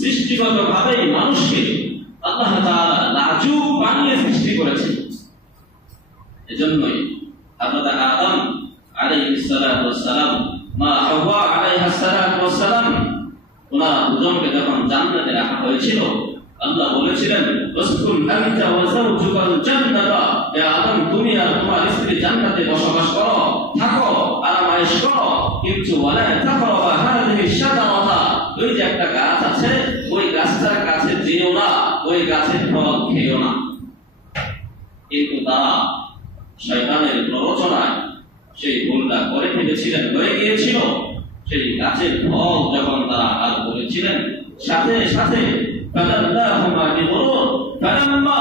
সৃষ্টিগতভাবেই মানুষকে আল্লাহ তাআলা লাজুক বানিয়ে সৃষ্টি করেছেন। এজন্যই হযরত আদম আলাইহিস সালাতু ওয়াস সালাম, মা হাওয়া আলাইহাস সালাতু ওয়াস সালাম, ওনারা দুজনকে যখন জান্নাতে রাখা হয়েছিল, আল্লাহ বলেছিলেন, উসকুন আনতা ওয়া যাওজুকাল জান্নাতা, হে আদম তুমি আর তোমার স্ত্রী জান্নাতে বসবাস করো, থাকো, আরামায়েশ করো, কিন্তু ওয়ালা তাকরাবা হাযিহি শাজারাতা, ওই যে একটা গাছ আছে ওই গাছটার কাছে যেও না, ওই গাছের ফল খেও না। কিন্তু তারা শয়তানের প্ররোচনায় সেই ভুলটা করে ফেলেছিলেন, হয়ে গিয়েছিল। সেই গাছের ফল যখন তারা আহার করেছিলেন, সাথে সাথে ফাদাল্লাহুমা বিগুরুর ফালাম্মা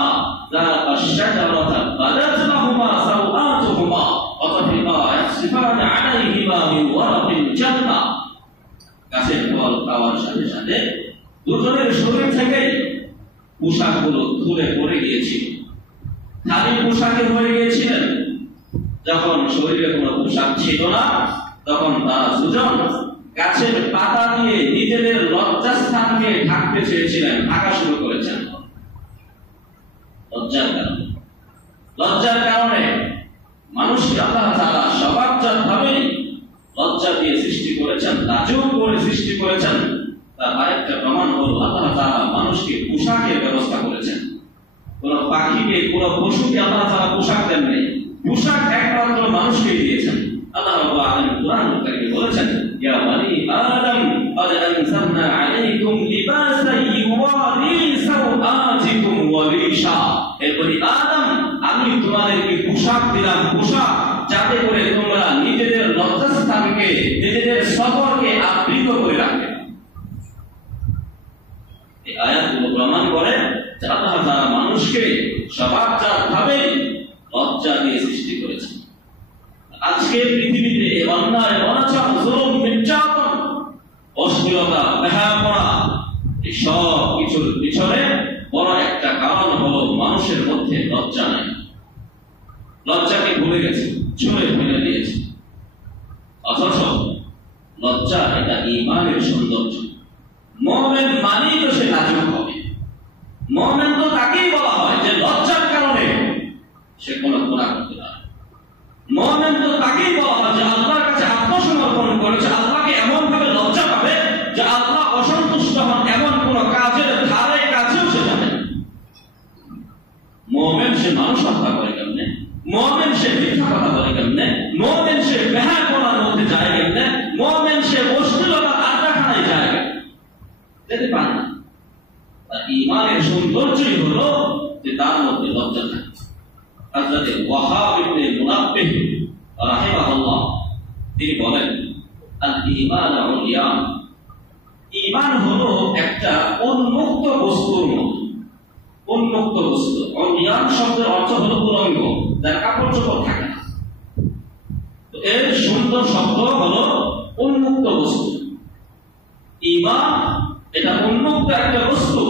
যারাকা আশ-শাজারাতা বাদাত লাহুমা সাওআতুহুমা ওয়া তাফিকা ইয়াসিফান আলাইহিমা মিন ওয়ারাকিল জান্নাহ। গাছের ফল খাওয়ার সাথে সাথে দুজনের শরীর থেকে পোশাকগুলো খুলে পড়ে গিয়েছিল, খালি পোশাকে হয়ে গিয়েছিলেন। যখন শরীরে কোনো পোশাক ছিল না, তখন তারা দুজন গাছের পাতা দিয়ে নিজেদের লজ্জাস্থানকে ঢাকতে চেয়েছিলেন, ঢাকা শুরু করেছেন। লজ্জার কারণে মানুষকে আল্লাহ তাআলা স্বভাবজাতভাবে লজ্জা দিয়ে সৃষ্টি করেছেন, লাজুক করে সৃষ্টি করেছেন। তার আরেকটা প্রমাণ হলো আল্লাহ তাআলা মানুষকে পোশাকের ব্যবস্থা করেছেন। কোন পাখিকে, কোন পশুকে আল্লাহ তাআলা পোশাক দেন নাই, পোশাক একমাত্র মানুষকে দিয়েছেন। আল্লাহ রাব্বুল আলামিন কুরআনুল কারীমে বলেছেন, ইয়া বানি আদম ক্বাদ আনজালনা আলাইকুম লিবাসান ইউওয়ারি সাওআতিকুম ওয়া রিশা, হে বনি আদম আমি তোমাদেরকে পোশাক দিলাম, পোশাক যাতে করে তোমরা নিজেদের লজ্জাস্থানকে, নিজেদের সতরকে আবৃত করে রাখবে। এই আয়াতগুলো প্রমাণ করে যে আল্লাহ তাআলা মানুষকে স্বভাবজাতভাবে লজ্জা দিয়ে সৃষ্টি করেছেন। আজকে পৃথিবীতে অন্যায়, অনাচার, জুলুম, নির্যাতন, অশ্লীলতা, বেহায়াপনা, এই সব কিছুর পিছনে বড় একটা কারণ হলো মানুষের মধ্যে লজ্জা নাই। লজ্জাকে ভুলে গেছে, ছুঁড়ে ফেলে দিয়েছে। অথচ লজ্জা এটা ঈমানের সৌন্দর্য। মুমিন মানেই তো সে লাজুক হবে। মুমিন তো তাকেই বলা হয় যে লজ্জার কারণে সে কোনো গুনাহ করতে পারে। মুমিন তো তাকেই বলা হয় যে আল্লাহর কাছে আত্মসমর্পণ করেছে, আল্লাহকে এমন ভাবে লজ্জা পাবে যে আল্লাহ অসন্তুষ্ট হন এমন কোন কাজের ধারে কাছেও সে যাবে না। মুমিন সে মানুষ হত্যা করে কেমনে? মুমিন সে মিথ্যা কথা বলে কেমনে? মুমিন সে বেহায়াপনার মধ্যে যায় কেমনে? মুমিন সে অশ্লীলতার আড্ডাখানায় যায় কেমনে? যেতে পারে না। তার ঈমানের সৌন্দর্যই হলো যে তার মধ্যে লজ্জা থাকে। হযরত ওয়াহাব ইবনে মুনাব্বিহ রাহিমাহুল্লাহ তিনি বলেন, আল ঈমান উলিয়ান, ঈমান হলো একটা উন্মুক্ত বস্তুর মতো। উন্মুক্ত বস্তু, উলিয়ান শব্দের অর্থ হলো উলঙ্গ, যার কাপড় চোপড় থাকে না। তো এর সুন্দর শব্দ হলো উন্মুক্ত বস্তু। ঈমান এটা উন্মুক্ত একটা বস্তু।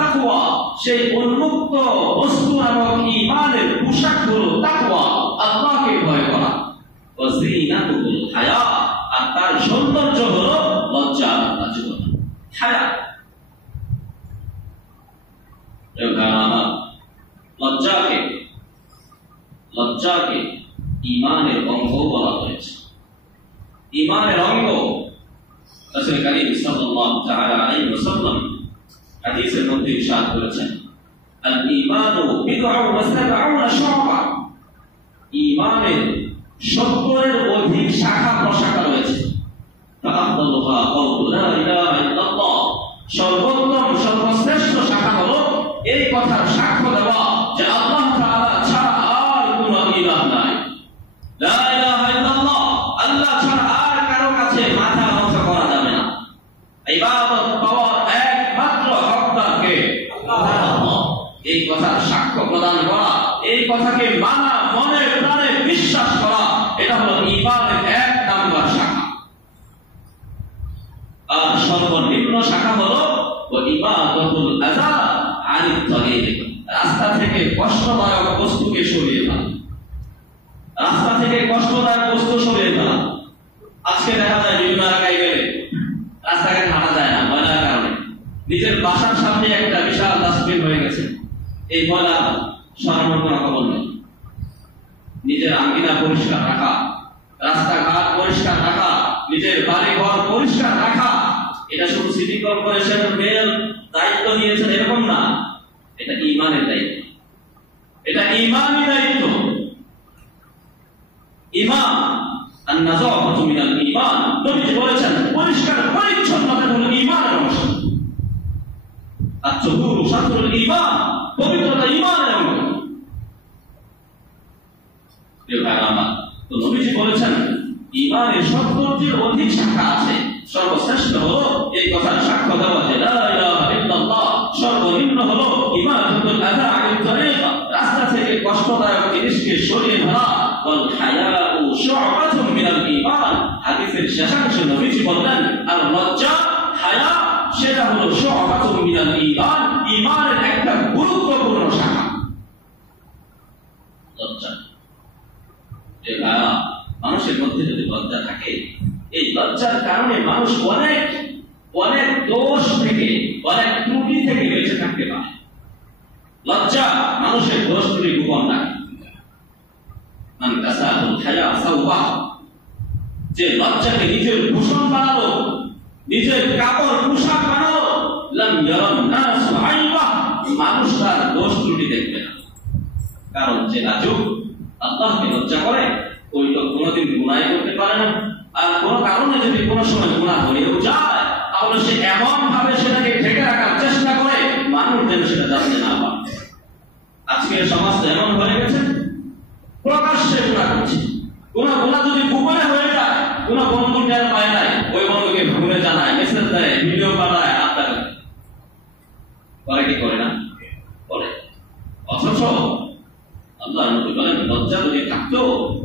তাকওয়া, সেই উন্মুক্ত বস্তু নামক ঈমানের পোশাক হলো তাকওয়া, আল্লাহকে ভয় করা। ওয়াজিনাতুল হায়া, আর তার সৌন্দর্য হলো লজ্জা, লাজুকতা, হায়া। লজ্জাকে ঈমানের অঙ্গ বলা হয়েছে। ঈমানের অঙ্গ রাসূল কারীম সাল্লাল্লাহু তাআলা আলাইহি ওয়াসাল্লাম হাদিসের মধ্যে ইরশাদ করেছেন, আল ঈমানু বিদ'উ ওয়া সাব'উনা শু'বা, ঈমানের 70-এর অধিক শাখা প্রশাখা রয়েছে। ফাআফদালুহা কাওলু লা ইলাহা ইল্লাল্লাহ, সর্বোত্তম সর্বশ্রেষ্ঠ শাখা হলো এই কথার সাক্ষ্য দেওয়া যে আল্লাহ তাআলা ছাড়া আর কোনো ইলাহ নাই। লা ইলাহা ইল্লাল্লাহ, আল্লাহ ছাড়া আর কারো কাছে মাথা নত করা যাবে না। ইবাদত পাওয়ার একমাত্র হকদার কে? আল্লাহ। এই কথার সাক্ষ্য প্রদান করা, এই কথাকে মানা, মনে প্রাণে বিশ্বাস করা, এটা হলো ঈমানের 1 নাম্বার শাখা। আর সর্বনিম্ন শাখা হলো ইবাদাতুল আযা আনিত তারিক, রাস্তা থেকে কষ্টদায়ক বস্তুকে সরিয়ে ফেলা। রাস্তা থেকে কষ্টদায়ক বস্তু সরিয়ে ফেলা। আজকে দেখা যায় বিভিন্ন এলাকায় গেলে রাস্তাঘাটে হাঁটা যায় না, ময়লা নিজের বাসার সামনে একটা বিশাল ডাস্টবিন হয়ে গেছে, এই ময়লা সরানোর কোনো খবর নেই। নিজের আঙ্গিনা পরিষ্কার রাখা, রাস্তাঘাট পরিষ্কার রাখা, নিজের বাড়ি ঘর পরিষ্কার রাখা, এটা শুধু সিটি কর্পোরেশনের মেয়র দায়িত্ব দিয়েছেন এরকম না, এটা ঈমানের দায়িত্ব, এটা ঈমানি দায়িত্ব। ঈমান আন-নাযাফাতু মিনাল ঈমান, নবী বলেছেন পরিষ্কার পরিচ্ছন্নতা হলো ঈমানের অংশ। আত-তুহুরু শাতরুল ঈমান, পবিত্রতা ঈমানের অঙ্গ। প্রিয় ভাইরা আমার, তো নবীজি বলেছেন ঈমানের 70টির অধিক শাখা আছে, সর্বশ্রেষ্ঠ হলো এই কথার সাক্ষ্য দেওয়া যে লা ইলাহা ইল্লাল্লাহ, সর্বনিম্ন হলো ইমানাতুল আযা আনিত তরিক, রাস্তা থেকে কষ্টদায়ক জিনিসকে সরিয়ে ধরা। ওয়াল হায়াউ শু'বাতুম মিনাল ঈমান, হাদিসের শেষাংশে নবীজি বললেন আর লজ্জা, হায়া সেটা হলো শু'বাতুম মিনাল ঈমান, ঈমানের একটা গুরুত্বপূর্ণ শাখা লজ্জা। মানুষের মধ্যে যদি লজ্জা থাকে, এই লজ্জার কারণে মানুষ অনেক অনেক দোষ থেকে, অনেক ত্রুটি থেকে বেঁচে থাকতে পারে। লজ্জা মানুষের দোষ ত্রুটি গোপন রাখে। মান কাসাহুল হায়া সাওবা, যে লজ্জাকে নিজের ভূষণ বানালো, নিজের কাপড় পোশাক বানালো, লাম ইয়ারান নাসু আইবা, মানুষ তার দোষ ত্রুটি দেখবে না। কারণ যে লাজুক, আল্লাহকে লজ্জা করে, ওই লোক কোনোদিন গুনাহ করতে পারে না। আর কোনো কারণে যদি কোনো সময় গুনাহ হয়েও যায়, তাহলে সে এমন ভাবে সেটাকে ঢেকে রাখার চেষ্টা করে মানুষ যেন সেটা জানতে না পারে। আজকের সমাজ এমন হয়ে গেছে, প্রকাশ্যে গুনাহ করছে, কোনো গুনাহ যদি গোপনে হয়ে যায়, কোনো বন্ধু টের পায় নাই, ওই বন্ধুকে ভুলে জানায়, মেসেজ দেয়, ভিডিও পাঠায়, আড্ডা করে কি করে না করে। অথচ আল্লাহ নবী বলেন লজ্জা যদি থাকতো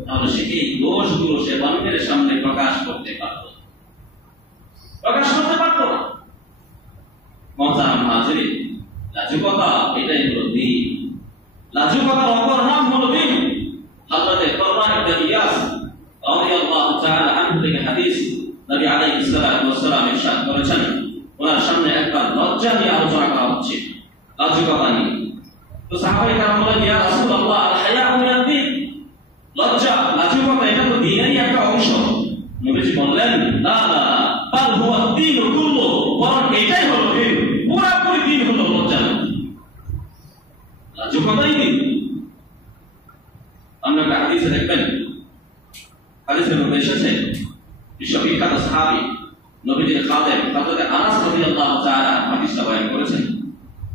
তাহলে সে এই দোষগুলো সে অন্যের সামনে প্রকাশ করতে পারত না। মুহতারাম হাজিরিন, লাজুকতা এটাই হলো দ্বীন। লাজুকতার অপর নাম হলো দ্বীন। হযরত কুরবান ইবনে ইয়াস রাদিয়াল্লাহু তাআলা আনহু থেকে হাদিস, নবী আলাইহিস সালাতু ওয়াস সালাম ইরশাদ করেছেন, ওনার সামনে একবার লজ্জা নিয়ে আলোচনা করা হচ্ছে, লাজুকতা নিয়ে। তো সাহাবায়ে কেরাম বলেন, ইয়া রাসূলুল্লাহ, আল হায়াউ মিনাদ দ্বীন, লজ্জা লাজুকতা এটা তো দ্বীনেরই একটা অংশ। নবীজি বললেন, না না, বাল হুয়া দ্বীন কুল্লু, বরং এটাই হলো দ্বীন, পুরোপুরি দ্বীন হলো লজ্জা, লাজুকতাই দ্বীন। আমরা হাদিসে দেখবেন, হাদিসের মধ্যে এসেছে বিশ্ববিখ্যাত সাহাবী নবীজির খাদেম হযরত আনাস রাদিয়াল্লাহু তাআলা হাদিসটা বয়ান করেছেন।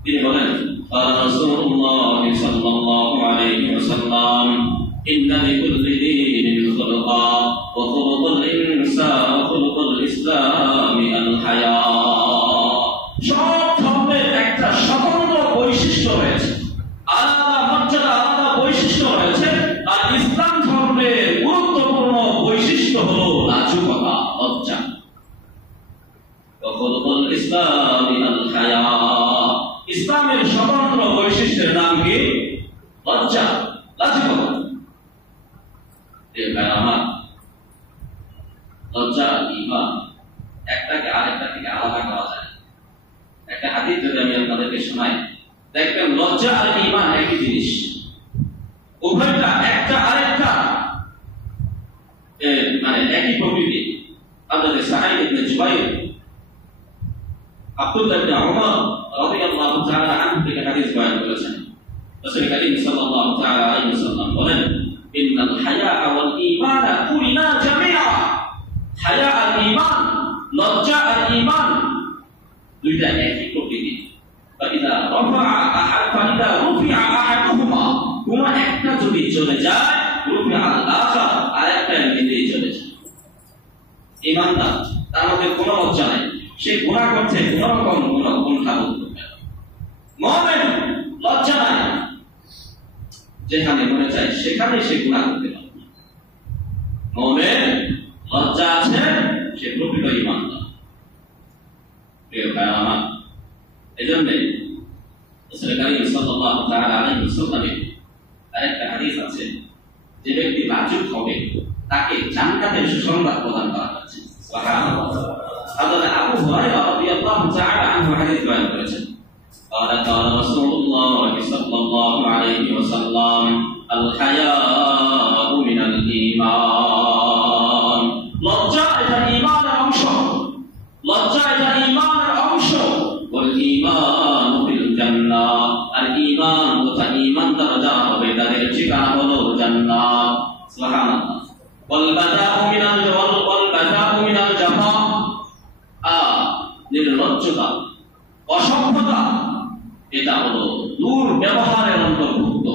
তিনি বলেন, قال رسول الله صلى الله عليه وسلم إن لكل دين خلقا وخلق الإنسان وخلق الإسلام الحياء। সব ধর্মের একটা স্বতন্ত্র বৈশিষ্ট্য রয়েছে, আলাদা মর্যাদা, আলাদা বৈশিষ্ট্য রয়েছে। আর ইসলাম ধর্মের গুরুত্বপূর্ণ বৈশিষ্ট্য হলো লাজুকতা, লজ্জা। وخلق الإسلام الحياء, ইসলামের স্বতন্ত্র বৈশিষ্ট্যের নাম কি? লজ্জা, লাজুকতা। আমার লজ্জা ঈমান, একটাকে আরেকটা থেকে আলাদা করা যায়। একটা হাদিস যদি আমি আপনাদেরকে শোনাই, দেখবেন লজ্জা আর ঈমান একই জিনিস, উভয়টা একটা আরেকটা মানে একই প্রকৃতি। হযরত সাঈদ ইবনে জুবাইর, আব্দুল্লাহ ইবনে উমর রাদিয়াল্লাহু তাআলা আনহু থেকে হাদিস বয়ান করেছেন। রাসূল কারীম সাল্লাল্লাহু তাআলা আলাইহি ওয়াসাল্লাম বলেন, ইন্নাল হায়া ওয়াল ঈমানা কুলনা জামিআ। হায়া আর ঈমান, লজ্জা আর ঈমান দুইটা একই প্রকৃতি। ফাইদা রাফা রুফিআ আহাদুহুমা, কোন একটা যদি চলে যায়, রুফিআ আল আখার, আরেকটা এমনিতেই চলে যায়। ঈমানদার, তার মধ্যে কোনো লজ্জা নাই, সে গুনাহ করছে, কোনো রকম কোনো কুণ্ঠা বোধ করবে না। মুমিন লজ্জা নাই, যেখানে মনে চায় সেখানে সে গুনাহ করতে পারে। মুমিন লজ্জা আছে, সে প্রকৃত ঈমানদার। প্রিয় ভাই আমার, এজন্য রাসূল কারীম সাল্লাল্লাহু তাআলা আলাইহি ওয়াসাল্লামের আরেকটা হাদিস আছে, যে ব্যক্তি লাজুক হবে তাকে জান্নাতের সুসংবাদ প্রদান করা হচ্ছে। সুবহানাল্লাহ। হযরত আবু হুরায়রা রাদিয়াল্লাহু তাআলা আনহু হাদিস বয়ান করেছেন قال قال رسول الله صلى الله عليه وسلم الحياء من الإيمان লজ্জা এটা ঈমানের অংশ লজ্জা এটা ঈমানের অংশ ওয়াল ঈমান বিল জান্নাহ আর ঈমান তথা ঈমানদার যারা হবে তাদের ঠিকানা হলো জান্নাত সুবহানাল্লাহ ওয়াল বাযাউ মিনাল জাফা নির্লজ্জতা অসভ্যতা এটা হলো দুর্ব্যবহারের অন্তর্ভুক্ত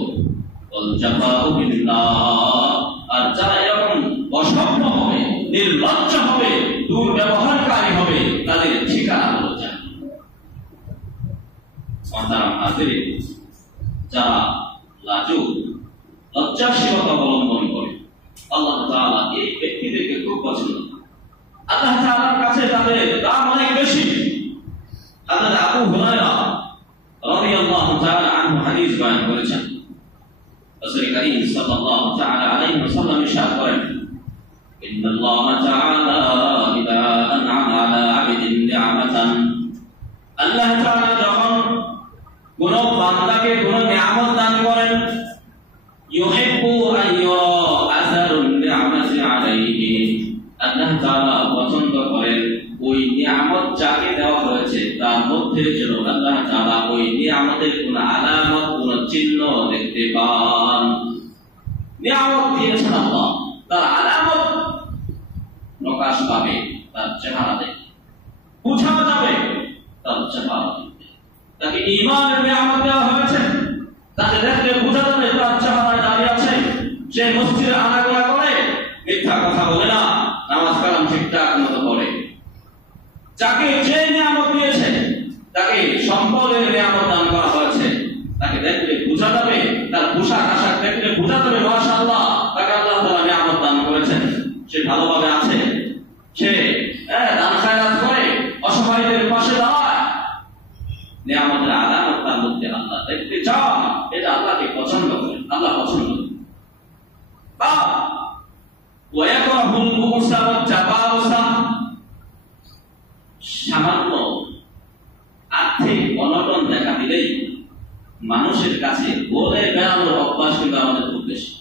ওয়াল জাফাউ বিল্লাহ আর যারা এরকম অসভ্য হবে নির্লজ্জ হবে দুর্ব্যবহারকারী হবে তাদের ঠিকানা হলো জান্নাত যারা লাজুক লজ্জাশীলতা অবলম্বন করে আল্লাহ তাআলা এই ব্যক্তিদেরকে খুব পছন্দ করেন আল্লাহ তাআলার কাছে তাদের দাম অনেক বেশি হযরত আবু হুরায়রা রাদিয়াল্লাহু তাআলা আনহু হাদিস বয়ান করেছেন রাসূল করিম সাল্লাল্লাহু তাআলা আলাইহি ওয়াসাল্লাম ইরশাদ করেন ইন্নাল্লাহ তাআলা ইযা আন'আমা আলা 'আবদিন নি'মাতান আল্লাহ তাআলা যখন কোন বান্দাকে কোন নিয়ামত দান করেন ইউহিব্বু আন ইউরা আসারুন নি'মাতি আলাইহি আল্লাহ তাআলা পছন্দ করেন ওই নিয়ামত যাকে দেওয়া হয়েছে তার মধ্যে যেন আল্লাহ তাআলা ওই নিয়ামতের কোন আলামত কোন চিহ্ন দেখতে পান নিয়ামত দিয়েছেন আল্লাহ তার আলামত প্রকাশ পাবে তার চেহারা দেখে বোঝা যাবে তার চেহারা তাকে ঈমানের নিয়ামত দেওয়া হয়েছে তাকে দেখলে বোঝা যাবে তার চেহারায় দাঁড়িয়ে আছে সে মসজিদে আনাগোনা করে মিথ্যা কথা বলে না নামাজ কালাম ঠিকঠাক মতো পড়ে যাকে যে নিয়ামত দিয়েছে তাকে সম্পদের নিয়ামত দান করা হয়েছে তাকে দেখলে বোঝা যাবে তার পোশাক আশাক দেখলে বোঝা যাবে মাশাআল্লাহ তাকে আল্লাহ তাআলা নিয়ামত দান করেছেন সে ভালোভাবে আছে সে দান খায়রাত করে অসহায়দের পাশে দাঁড়ায় নিয়ামতের আলামত তার মধ্যে আল্লাহ দেখতে চান এটা আল্লাহকে পছন্দ করেন আল্লাহ পছন্দ করেন ওয়ায়াকরাহুল মুসা ওয়াত তাবাউসা সামান্য আর্থিক অনটন দেখা দিলেই মানুষের কাছে বলে বেড়ানোর অভ্যাস কিন্তু আমাদের খুব বেশি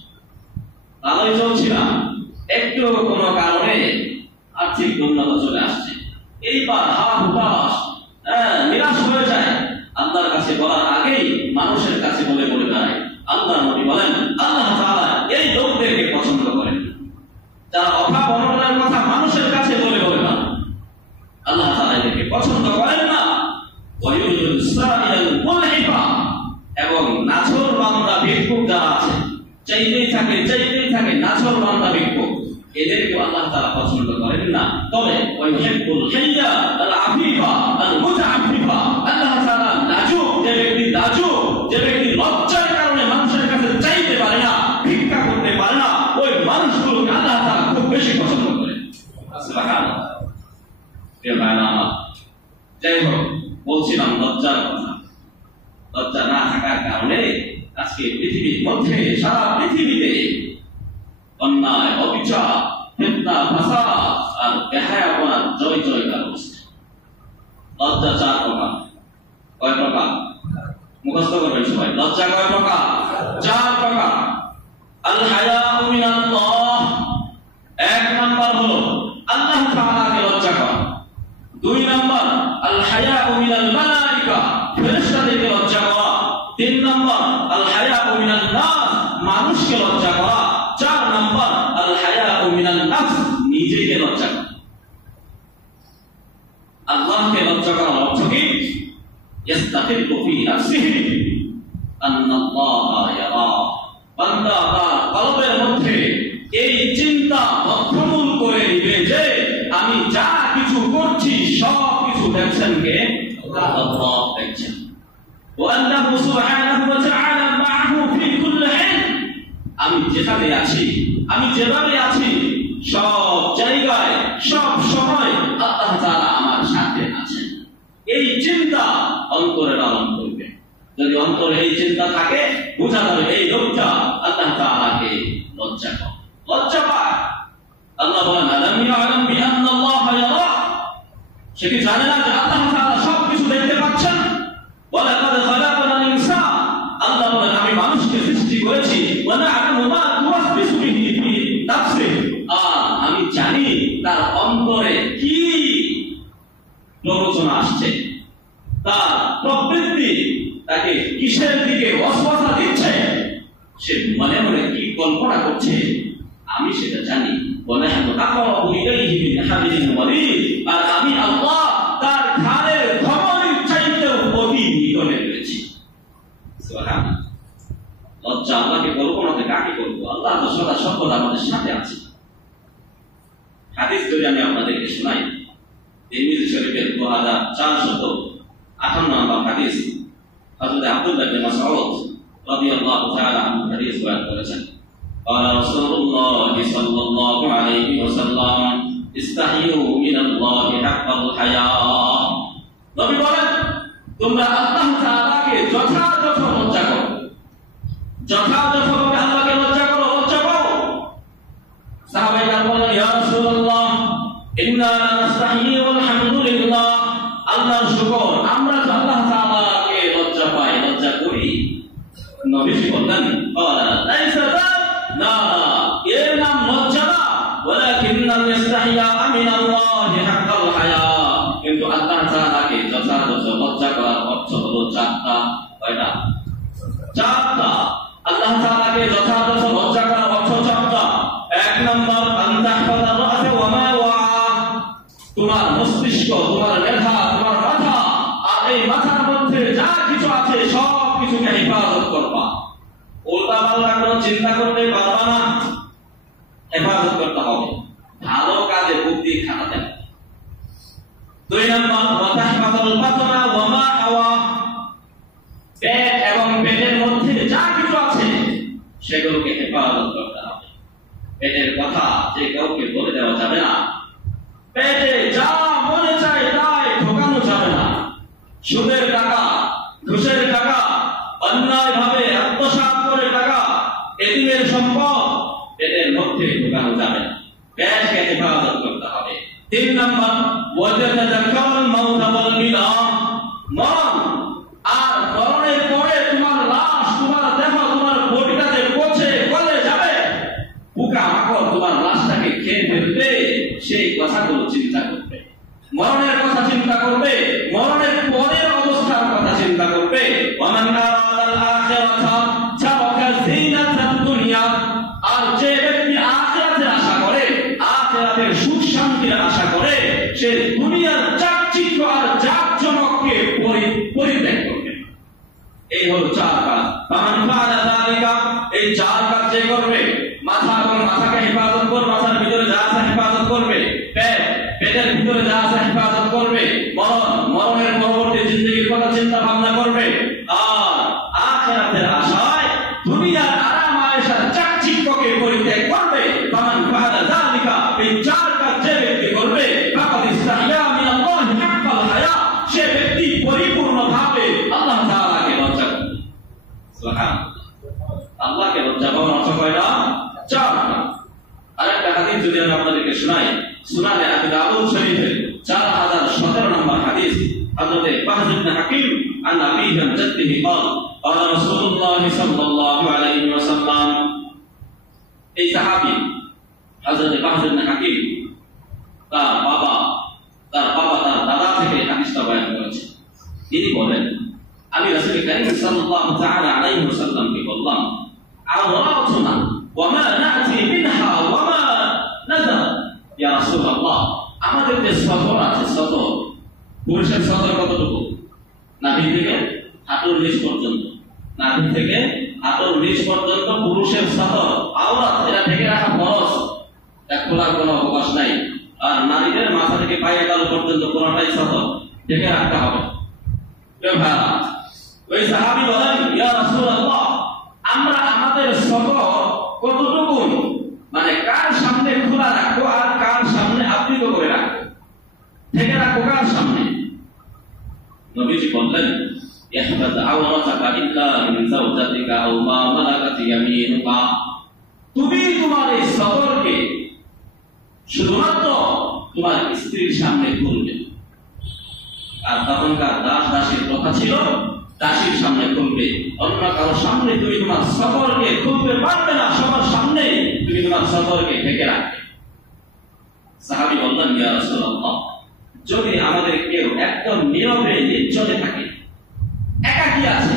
ভালোই চলছিলাম একটু কোনো কারণে আর্থিক উন্নতি চলে আসছে এইবার হুতাশ নিরাশ হয়ে যায় আল্লাহর কাছে বলার আগেই মানুষের কাছে বলে বলে বেড়ায় আল্লাহর নবী বলেন আল্লাহ তাআলা এই লোকদেরকে পছন্দ করেন যারা অভাব অনটনের কথা মানুষের কাছে বলে বলে বেড়ায় আল্লাহ তাআলা এদেরকে পছন্দ করেন না ওয়ায়ুজুল সাইল মুলহিফা এবং নাছর বান্দা ভিক্ষুক যারা আছে চাইতেই থাকে নাছর বান্দা ভিক্ষুক এদেরকে আল্লাহ তাআলা পছন্দ করেন না তবে ওয়াইহিবুল হাইয়া আল আফিফা আল মুতাআফিফা আল্লাহ তাআলা লাজুক যে ব্যক্তি লজ্জার কারণে মানুষের কাছে চাইতে পারে না ভিক্ষা করতে পারে না ওই মানুষগুলোকে আল্লাহ তাআলা খুব বেশি পছন্দ করেন সুবহানাল্লাহ যাই হোক বলছিলাম লজ্জার কথা লজ্জা না থাকার কারণে আজকে পৃথিবীর মধ্যে সারা পৃথিবীতে অন্যায় অবিচার ফিতনা ফাসাদ আর বেহায়াপনার জয়কার অবস্থা লজ্জা চার প্রকার কয় প্রকার মুখস্থ করবেন সবাই লজ্জা কয় প্রকার চার প্রকার আল হায়াউ মিনাল্লাহ এক নাম্বার হলো আল্লাহ তাআলাকে লজ্জা করা দুই নাম্বার আল হায়াউ মিনাল মালাইকা ফেরেশতাদেরকে লজ্জা করা তিন নাম্বার আল হায়াউ মিনান নাস মানুষকে লজ্জা করা চার নাম্বার আল হায়াউ মিনান নাফস নিজেকে লজ্জা করা আল্লাহকে লজ্জা করার অর্থ কি ইস্তাকিলু ফি নাফসিহি আন্নাল্লাহা ইয়ারা বান্দা তার কলবের মধ্যে এই চিন্তা বদ্ধমূল করে নিবে যে আমি যা কিছু করছি সব কিছু দেখছেন কে আল্লাহ দেখছেন ওয়ান্নাহু সুবহানাহু ওয়া তাআলা মা'হু ফি কুল্লি হিন আমি যেখানে আছি আমি যেভাবে আছি সব জায়গায় সব সময় আল্লাহ তাআলা আমার সাথে আছেন এই চিন্তা অন্তরে লালন করবে যদি অন্তরে এই চিন্তা থাকে বোঝা যাবে এই লোকটা আল্লাহ তাআলাকে লজ্জা পায় আল্লাহ বলেন আলাম ইয়ালাম বিআন্নাল্লাহা ইয়ারা সে কি জানে না যে আল্লাহ তাআলা সবকিছু দেখতে পাচ্ছেন? ওয়ালাকাদ খালাকনাল ইনসান, আল্লাহ বলেন আমি মানুষকে সৃষ্টি করেছি, ওয়া না'লামু মা তুওয়াসবিসু বিহি ফি নাফসিহি, আমি জানি তার অন্তরে কি প্ররোচনা আসছে, তার প্রবৃত্তি তাকে কিসের দিকে ওয়াসওয়াসা দিচ্ছে, সে মনে মনে কি কল্পনা করছে, আমি সেটা জানি। ওয়ানাহনু আকরাবু ইলাইহি মিন হাবিলিল ওয়ারিদ, আর আমি আল্লাহ তার ঘাড়ের ধমনীর চাইতেও অতি নিকটে রয়েছি। সুবহানাল্লাহ। লজ্জা আল্লাহকে করবো না তো কাকে করবো? আল্লাহ তো সদা সর্বদা আমাদের সাথে আছে। হাদিস যদি আমি আপনাদেরকে শোনাই, তিরমিজি শরীফের 2458 নম্বর হাদিস, হযরত আব্দুল্লাহ ইবনে মাসউদ রাদিয়াল্লাহু তাআলা আনহু হাদিস বয়ান করেছেন। قال رسول الله صلى الله عليه وسلم استحيوا من الله حق الحياء, নবী বলেন তোমরা আল্লাহ তাআলাকে যথাযথ লজ্জা করো, যথাযথভাবে আল্লাহকে লজ্জা করো, লজ্জা করো। সাহাবায়ে বললেন ইয়া রাসূলুল্লাহ ইন্না নাস্তাহি ওয়াল হামদুলিল্লাহ, আল্লাহর শুকর, আমরা তো আল্লাহ তাআলাকে লজ্জা পাই, লজ্জা করি। নবীজি বললেন লাইসা না, এর নাম লজ্জা না, ওয়ালাকিন্নাল ইস্তাহিয়া মিনাল্লাহি হাক্কাল হায়া, কিন্তু আল্লাহ তাআলাকে যথাযথ লজ্জা করার অর্থ হলো চারটা। কয়টা? চারটা। আল্লাহ তাআলাকে যথাযথ লজ্জা করার অর্থ চারটা। এক নম্বর আনতাহফাযা রা'সা ওয়া মা ওয়া, তোমার মস্তিষ্ক, তোমার মেধা, তোমার মাথা, আর এই মাথার মধ্যে যা কিছু আছে সব কিছুকে হেফাজত করবা। উল্টাপাল্টা কোনো চিন্তা করতে পারবা না, হেফাজত করতে হবে, ভালো কাজে বুদ্ধি খাটাতে হবে। দুই নম্বর ওয়াতাহফাযুল বাতনা ওয়া মা হাওয়া, পেট এবং পেটের মধ্যে যা কিছু আছে সেগুলোকে হেফাজত করতে হবে। পেটের কথা যে কাউকে বলে দেওয়া যাবে না, পেটে যা মনে চায় তাই ঢোকানো যাবে না। সুদের টাকা, ঘুষের টাকা, অন্যায় ভাবে আত্মসাৎ করে টাকা, এতিমের সম্পদ পেটের মধ্যে ঢোকানো যাবে না, পেটকে হেফাজত করতে হবে। তিন নম্বর ওয়াতাযাক্কারুল মাউত ওয়াল মিলাম, মরণ আর মরণের পরে তোমার লাশ, তোমার দেহ, তোমার বডিটাতে পচে গলে যাবে, পোকামাকড় তোমার লাশটাকে খেয়ে ফেলবে, সেই কথাগুলো চিন্তা করবে। মরণের কথা চিন্তা করবে, মরণের পরের অবস্থার কথা চিন্তা করবে। ওয়ামান আরাদাল আখিরাতা তারাকা যিনাতাদ দুনিয়া, আর যে ব্যক্তি আখিরাতের আশা করে, আখিরাতের সুখ শান্তির আশা করে, সে দুনিয়ার চাকচিক্য আর জাকজমককে পরিত্যাগ করবে। এই হলো চার কাজ। ফামান ফাআলা যালিকা, এই চার কাজ যে করবে, মাথা এবং মাথাকে হেফাজত করবে, মাথার ভিতরে যা আছে হেফাজত করবে, পেট, পেটের ভিতরে যা আছে হেফাজত করবে, মরণের পরবর্তী জিন্দেগির কথা চিন্তা ভাবনা করবে, আর আখিরাতের আশায় দুনিয়ার আরাম আয়েশার চাকচিক্যকে পরিত্যাগ করবে। ফামান ফাআলা যালিকা, এই চার কাজ যে ব্যক্তি করবে, ফাকাদ ইস্তাহিয়া মিনাল্লাহি হাক্কাল হায়া, সে ব্যক্তি পরিপূর্ণভাবে আল্লাহ তাআলাকে লজ্জা করবে। সুবহানাল্লাহ। আল্লাহকে লজ্জা পাওয়ার অর্থ কয়টা? চারটা। আরেকটা হাদিস যদি আমি আপনাদেরকে শোনাই, সুনানে আবু দাউদ শরীফের 4017 নম্বর হাদিস, হযরত বাহজ ইবনে হাকিম আন আবিহি আন জাদ্দিহি قال قال رسول الله صلى الله عليه وسلم, এই সাহাবী হযরত বাহজ ইবনে হাকিম তার বাবা তার দাদা থেকে হাদিসটা বয়ান করেছেন। তিনি বলেন আমি রাসূল করিম সাল্লাল্লাহু তাআলা আলাইহি ওয়াসাল্লামকে বললাম, আওরাতুনা ওয়া মা না'তি মিনহা ওয়া মা নাযা, ইয়া রাসূলুল্লাহ, আমাদের যে সতর আছে, সতর, পুরুষের সতর কতটুকু? নাভি থেকে হাঁটুর নিচ পর্যন্ত, নাভি থেকে হাঁটুর নিচ পর্যন্ত পুরুষের সতর, আওরাত, এটা ঢেকে রাখা ফরজ, এটা খোলার কোনো অবকাশ নাই। আর নারীদের মাথা থেকে পায়ের তালু পর্যন্ত পুরোটাই সতর, ঢেকে রাখতে হবে। ওই সাহাবী বলেন, ইয়া রাসূলুল্লাহ, আমরা আমাদের সতর কতটুকু, মানে কার সামনে খোলা রাখবো আর কার সামনে আবৃত করে রাখবো, ঢেকে রাখবো কার সামনে? নবীজি বললেন, ইহফাজ আওরাতাকা ইল্লা মিন যাওজাতিকা আও মা মালাকাত ইয়ামিনুকা, তুমি তোমার এই সতরকে শুধুমাত্র তোমার স্ত্রীর সামনে খুলবে, আর তখনকার দাস দাসীর কথা ছিল দাসীর সামনে খুলবে, অন্য কারোর সামনে তুমি তোমার সফরকে খুলতে পারবে না, সবার সামনে তুমি তোমার সফরকে ঢেকে রাখবে। সাহাবী বললেন, ইয়া রাসূলুল্লাহ, যদি আমাদের কেউ একদম নীরবে নির্জনে থাকে, একাকী আছে,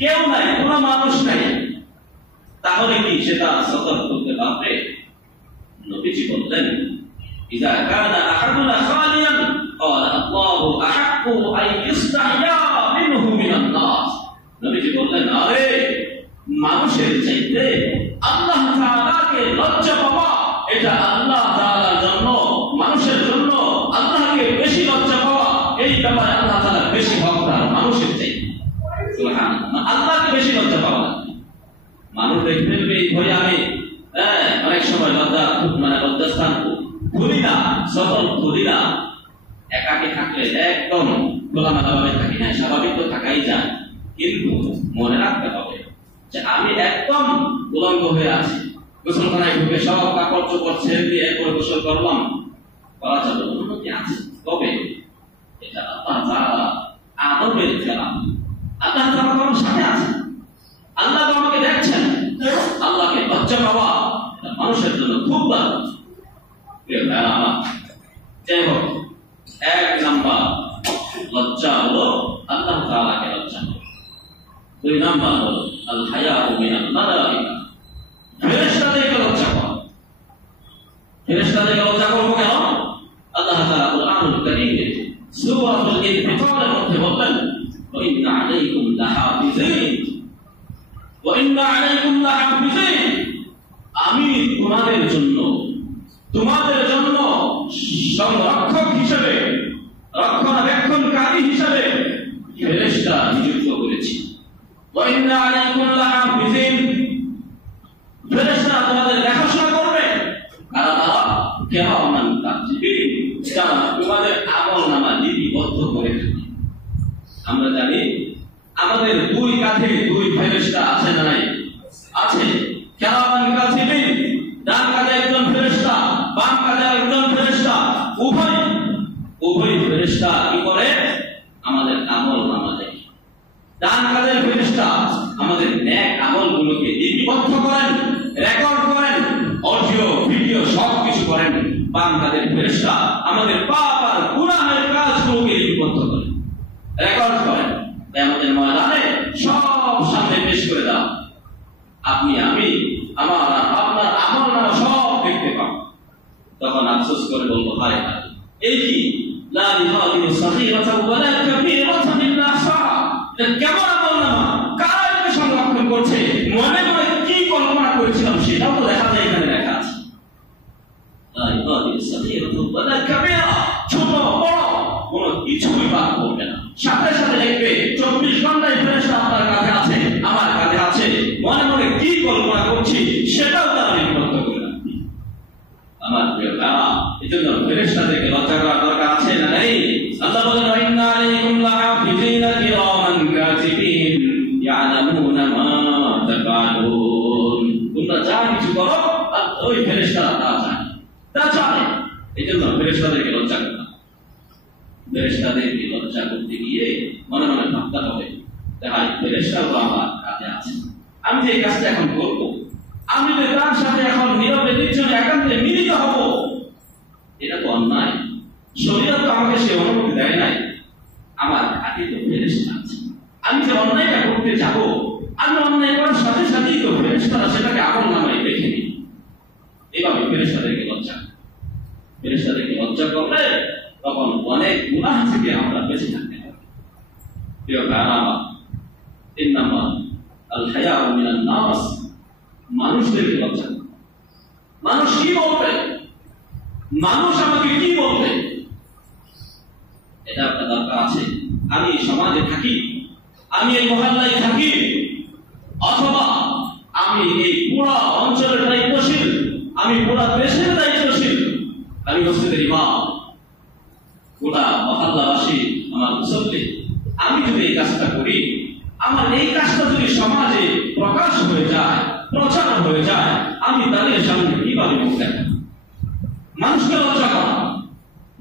কেউ নাই, কোনো মানুষ নাই, তাহলে কি সেটা সফর করতে পারবে? নবীজি বললেন, ইযা কানা আহাদুনা খালিয়ান ক্বালা আল্লাহু আহাক্কু আন ইস্তাহইয়া মিনহু মিনান নাস। নবীজি বললেন, আরে মানুষের চাইতে আল্লাহ তাআলাকে লজ্জা পাওয়া, এটা আল্লাহ তাআলার জন্য, মানুষের জন্য আল্লাহকে বেশি লজ্জা পাওয়া, এই ব্যাপারে আল্লাহ তাআলা বেশি হকদার মানুষের চাইতে। সুবহানাল্লাহ, আল্লাহকে বেশি লজ্জা পাওয়া। মানুষ দেখবে এই ভয়ে আমি অনেক সময় লজ্জাস্থান খুলি না, সফল খুলি না, একাকি থাকলে একদম খোলামেলাভাবে থাকি না, স্বাভাবিক তো থাকাই যায়, কিন্তু মনে রাখতে হবে যে আমি একদম উলঙ্গ হয়ে আছি, গোসলখানায় ঢুকে সব কাপড় চোপড় ছেড়ে দিয়ে এরপরে গোসল করলাম, করা যাবে, উন্নতি আছে, তবে এটা আল্লাহ তাআলা আদবের খেলা। আল্লাহ তাআলা আমার সাথে আছে, আল্লাহ তো আমাকে দেখছেন, আল্লাহকে লজ্জা পাওয়া মানুষের জন্য খুব ভালো। যাই হোক, এক নাম্বার লজ্জা হলো আল্লাহ তাআলাকে লজ্জা করা। দুই নাম্বার হলো আল হায়াউ মিনাল মালাইকা, ফেরেশতাদেরকে লজ্জা করা। ফেরেশতাদেরকে লজ্জা করব কেন? আল্লাহ তাআলা কুরআনুল কারীমে সূরাতুল ইনফিতারের মধ্যে বলেন, ওয়া ইন্না আলাইকুম লাহাফিজিন, ওয়া ইন্না আলাইকুম লাহাফিজিন, আমি তোমাদের জন্য সংরক্ষক হিসেবে, রক্ষণাবেক্ষণকারী হিসেবে ফেরেশতা নিযুক্ত করেছি। ওয়া ইন্না আলাইকুম লাহাফিজিন, ফেরেশতা তোমাদের দেখাশোনা করবে, কারণ তারা কিরামান কাতিবিন, যারা তোমাদের আমলনামা লিপিবদ্ধ করে থাকে। আমরা জানি আমাদের দুই কাঁধে দুই ফেরেশতা আছে না নাই? আছে। কিরামান কাতিবিন, ডান কাঁধে একজন ফেরেশতা, বাম কাঁধে একজন ফেরেশতা, উভয় ফেরেশতা কি করে? আমাদের আমলনামা দেখে। ডান কাঁধের ফেরেশতা আমাদের নেক আমলগুলোকে লিপিবদ্ধ করেন, রেকর্ড করেন, অডিও ভিডিও সবকিছু করেন। বাম কাঁধের ফেরেশতা আমাদের পাপ আর গুনাহের কাজগুলোকে লিপিবদ্ধ করেন, রেকর্ড করেন, কিয়ামতের ময়দানে সব সামনে পেশ করে দাও। আপনি, আমি, আমার আপনার আমলনামা সব দেখতে পাবো। তখন আফসোস করে বলবো, হায় হায়, এই কি লা ইহাদিউ সাগীরাতাও ওয়ালা কাবীরাতান ইল্লা আহসাহা, কেমন আমলনামা, কারা এটাকে সংরক্ষণ করছে, মনে করে কি কল্পনা করেছিলাম সেটাও তো দেখা যায়, এখানে লেখা আছে। লা ইহাদিউ সাগীরাতাও ওয়ালা কাবীরা, ছোট বড় কোনো কিছুই বাদ করবে না, সাথে সাথে দেখবে 24 ঘন্টায় ফেরেশতা আপনার কাছে আছে, আমার কাছে আছে, মনে মনে কি কল্পনা করছি সেটাও তারা লিপিবদ্ধ করে রাখবে। আমার প্রিয় ভাইরা, এজন্য ফেরেশতাদেরকে লজ্জা করার দরকার আছে না নেই? আল্লাহ বলেন, ওয়া ইন্না আলাইকুম লাহাফিজিন কিরামান কাতিবিন ইয়ালামুনা মা তাফআলুন, তোমরা যা কিছু করো ওই ফেরেশতারা তা জানে। এজন্য ফেরেশতাদেরকে লজ্জা করতে, ফেরেশতাদেরকে লজ্জা করতে গিয়ে মনে মনে ভাবতে হবে, তাই ফেরেশতাও আমার কাছে আছে, আমি যে কাজটা এখন করব, আমি যে তার সাথে এখন নীরবে নির্জনে একান্তে মিলিত হব, এটা তো অন্যায়। শরীয়ত তো আমাকে সে অনুমতি দেয় নাই, আমার কাছে তো ফেরেশতা আছে, আমি যে অন্যায়টা করতে যাব, আমি অন্যায় করার সাথে সাথেই তো ফেরেশতারা সেটাকে আমলনামায় দেখে নিই। এভাবে ফেরেশতাদেরকে লজ্জা করলে তখন অনেক গুনাহ থেকে আমরা বেঁচে থাকতে পারি। প্রিয় ভাইরা, 3 নাম্বার আল হায়াউ মিনান নাস, মানুষদেরকে লজ্জা করা। মানুষ কি বলবে, মানুষ আমাকে কি বলবে, এটা আপনার দরকার আছে। আমি সমাজে থাকি, আমি এই মহল্লায় থাকি, অথবা আমি এই পুরো অঞ্চলের দায়িত্বশীল, আমি পুরো দেশের দায়িত্বশীল, আমি মসজিদের ইমাম, গোটা মহল্লাবাসী আমার মুসল্লি, আমি যদি এই কাজটা করি, আমার এই কাজটা যদি সমাজে প্রকাশ হয়ে যায়, প্রচার হয়ে যায়, আমি তাদের সামনে কিভাবে মুখ দেখাবো? মানুষকে লজ্জা করা,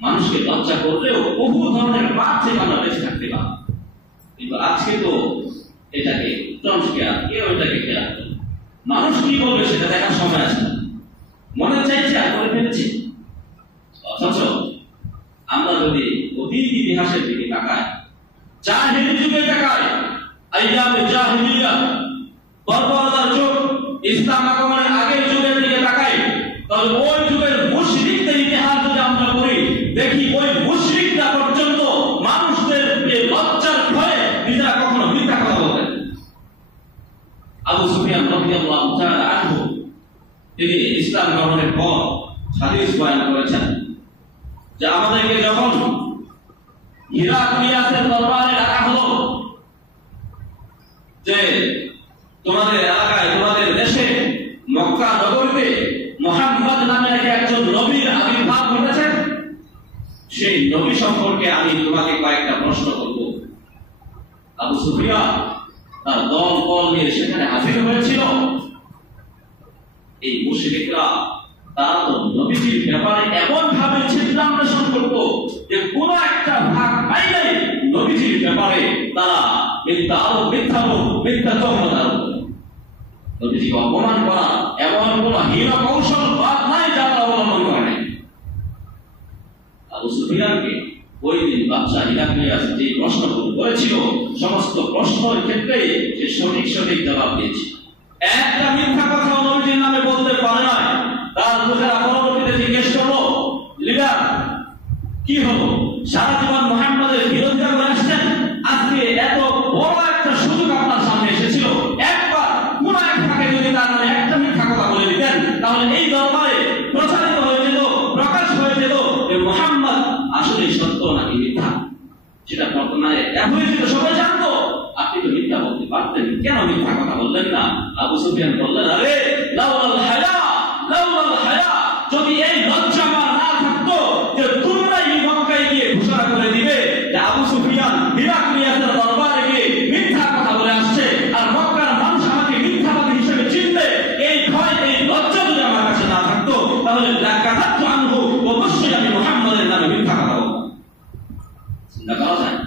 মানুষকে লজ্জা করলেও বহু ধরনের পাপ থেকে আমরা বেঁচে থাকতে পারি। কিন্তু আজকে তো এটাকে টন্ট কেয়ার, কেউ এটাকে কেয়ার করে। মানুষ কি বলবে সেটা দেখার সময় আছে না, মনে চাইছে আর করে ফেলেছি। অথচ আমরা যদি অতীত ইতিহাসের দিকে তাকাই, জাহিলি যুগে তাকাই, আইয়ামে জাহিলিয়া, বর্বরতার যুগ, ইসলাম আগমনের আগের যুগের দিকে তাকাই, তাহলে ওই যুগের মুশরিকদের ইতিহাস যদি আমরা পড়ি, দেখি ওই মুশরিকরা পর্যন্ত মানুষদেরকে লজ্জার ভয়ে নিজেরা কখনো মিথ্যা কথা বলতেন। আবু সুফিয়ান রাদিয়াল্লাহু তাআলা আনহু তিনি ইসলাম গ্রহণের পর হাদিস বয়ান করেছেন যে আমাদেরকে যখন হিরাক্লিয়াসের দরবারে ডাকা হলো যে তোমাদের এলাকায়, তোমাদের দেশে মক্কা নগরীতে মুহাম্মদ নামে একজন নবীর আবির্ভাব ঘটেছে, সেই নবী সম্পর্কে আমি তোমাকে কয়েকটা প্রশ্ন করব। আবু সুফিয়ান তার দল বল নিয়ে সেখানে হাজির হয়েছিল। এই মুশরিকরা তারা তো নবীজির ব্যাপারে এমন ভাবে চিন্তান্বেষণ করতো যে কোন একটা ভাগ পাইলে নবীজির ব্যাপারে তারা মিথ্যা আরো মিথ্যা তহমত আরোপ করে। নবীজিকে অপমান করা এমন কোন হীন কৌশল বাদ নাই যা তারা অবলম্বন করে নাই। আবু সুফিয়ানকে ওই দিন বাদশা হিরাক্লিয়াস যে প্রশ্নগুলো করেছিল, সমস্ত প্রশ্নের ক্ষেত্রে সে সঠিক জবাব দিয়েছে। একটা মিথ্যা কথা নবীজির নামে বলতে পারে না। তার লোকেরা পরবর্তীতে জিজ্ঞেস করলো, লিডার কি হলো, সারা জীবন মুহাম্মদের বিরোধিতা করে আসছেন, আজকে এত বড় একটা সুযোগ আপনার সামনে এসেছিল, একবার কোন এক ফাঁকে যদি তার নামে একটা মিথ্যা কথা বলে দিতেন, তাহলে এই দরবারে প্রচারিত হয়ে যেত, প্রকাশ হয়ে যেত যে মুহাম্মদ আসলে সত্য নাকি মিথ্যা, সেটা বর্তমানে হয়ে যেত, সবাই জানতো। আপনি তো মিথ্যা বলতে পারতেন, কেন মিথ্যা কথা বললেন না? আবু সুফিয়ান বললেন, আরে লাউলাল হায়া, যদি এই লজ্জা আমার না থাকতো যে তোমরা এই মক্কায় গিয়ে ঘোষণা করে দিবে যে আবু সুফিয়ান হিরাক্লিয়াসের দরবারে গিয়ে মিথ্যা কথা বলে আসছে আর মক্কার মানুষ আমাকে মিথ্যাবাদী হিসেবে চিনবে, এই ভয়, এই লজ্জা যদি আমার কাছে না থাকতো, তাহলে লাকাতাতু আনহু, অবশ্যই আমি মুহাম্মদের নামে মিথ্যা কথা বলতাম। চিন্তা করা যায়,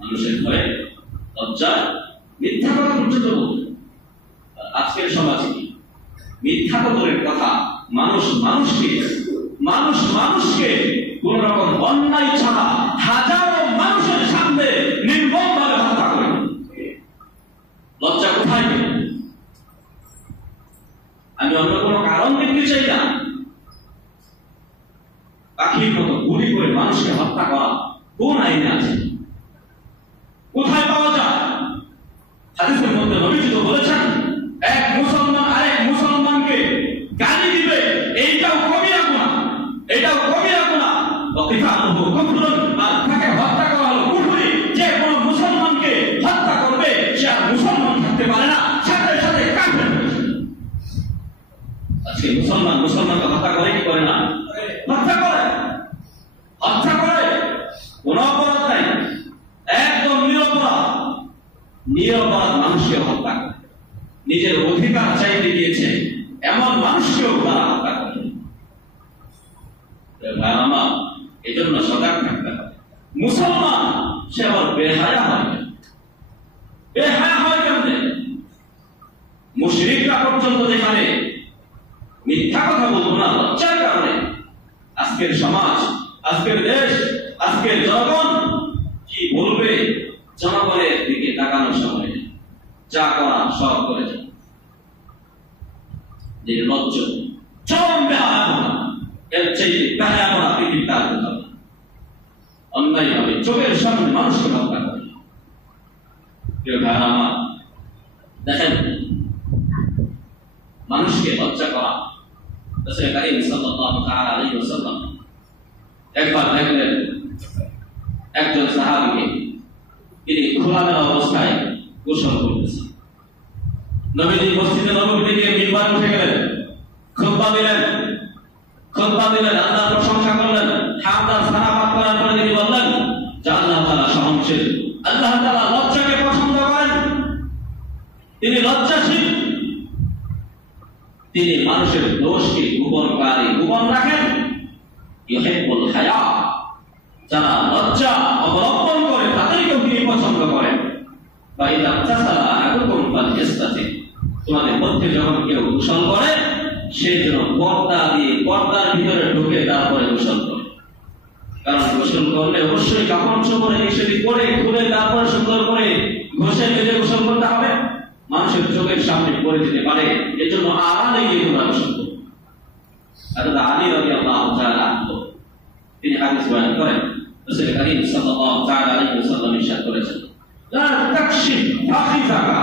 মানুষের ভয়ে, লজ্জা, মিথ্যা কথা পর্যন্ত বলতো। আজকের সমাজে মিথ্যা কথার কথা মানুষ মানুষকে কোন রকম অন্যায় ছাড়া হাজারো মানুষের সামনে নির্মমভাবে হত্যা করে। লজ্জা কোথায় গেল? আমি অন্য কোনো কারণ দেখতে চাই না। পাখির মতো গুলি করে মানুষকে হত্যা করা কোন আইনে আছে? কোথায় পাওয়া যায়? হাদিসের মধ্যে নবীজি তো বলেছেন, এক মুসলমান আরেক মুসলমানকে গালি দিবে, এইটাও কবিরা গুনাহ, এটাও কবিরা গুনাহ। ওয়াকিফাতুহু কুফরুন, আর তাকে হত্যা করা হলো কুফরি। যে কোন মুসলমানকে হত্যা করবে সে আর মুসলমান থাকতে পারে না, সাথে সাথে কাফের হয়ে যাবে। আজকে মুসলমানকে হত্যা করে কি করে না? হত্যা করে কোন অপরাধ নাই, একদম নিরপরাধ মানুষকে হত্যা করে, নিজের অধিকার চাইতে গিয়েছে এমন মানুষকেও তারা হত্যা করে। আমার এই জন্য সজাগ থাকতে হবে। মুসলমান সে আবার বেহায়া হয় কেমনে? মুশরিকরা পর্যন্ত যেখানে মিথ্যা কথা বলবো না লজ্জার কারণে, আজকের সমাজ, আজকের দেশ, আজকের জনগণ কি বলবে জনগণের দিকে তাকানোর সময় যা করা সব করে যায়। যে লজ্জ চরম বেহায়াপনা, এর চাইতে বেহায়াপনা পৃথিবীতে আর কোথাও নেই। অন্যায় ভাবে চোখের সামনে মানুষকে হত্যা করে। প্রিয় ভাইরা আমার, দেখেন মানুষকে লজ্জা করা। রাসূল কারীম সাল্লাল্লাহু তাআলা আলাইহি ওয়াসাল্লাম একবার দেখলেন একজন সাহাবীকে, তিনি খোলামেলা অবস্থায় গোসল করতেছেন। নবীজি মসজিদে নববী থেকে মিম্বারে উঠে গেলেন, খুতবা দিলেন, আল্লাহর প্রশংসা করলেন, হামদার সাহাবাত করার পরে তিনি বললেন যে আল্লাহ তাআলা সহনশীল, আল্লাহ তাআলা লজ্জাকে পছন্দ করেন, তিনি লজ্জাশীল, তিনি মানুষের দোষকে গোপন রাখেন, ইউহিব্বুল হায়া, যারা লজ্জা অবলম্বন করে তাদেরকেও তিনি পছন্দ করেন। বা ইযা তাসালা আহাদুকুম ফালইস্তাতির, তোমাদের মধ্যে যখন কেউ গোসল করে সে যেন পর্দার ভিতরে ঢুকে তারপরে গোসল করে। কারণ গোসল করলে অবশ্যই কাপড় চোপড়ে সেটি পরে খুলে তারপরে সুন্দর করে ঘষে মেজে গোসল করতে হবে, মানুষের চোখের সামনে পড়ে যেতে পারে। এজন্য আড়ালে গিয়ে তোমরা গোসল করো। হযরত আলী রাদিয়াল্লাহু তাআলা আনহু তিনি হাদিস বয়ান করেন, রাসূল কারীম সাল্লাল্লাহু তাআলা আলাইহি ওয়াসাল্লাম ইরশাদ করেছেন, লা তাকশিফ ফাখিযাকা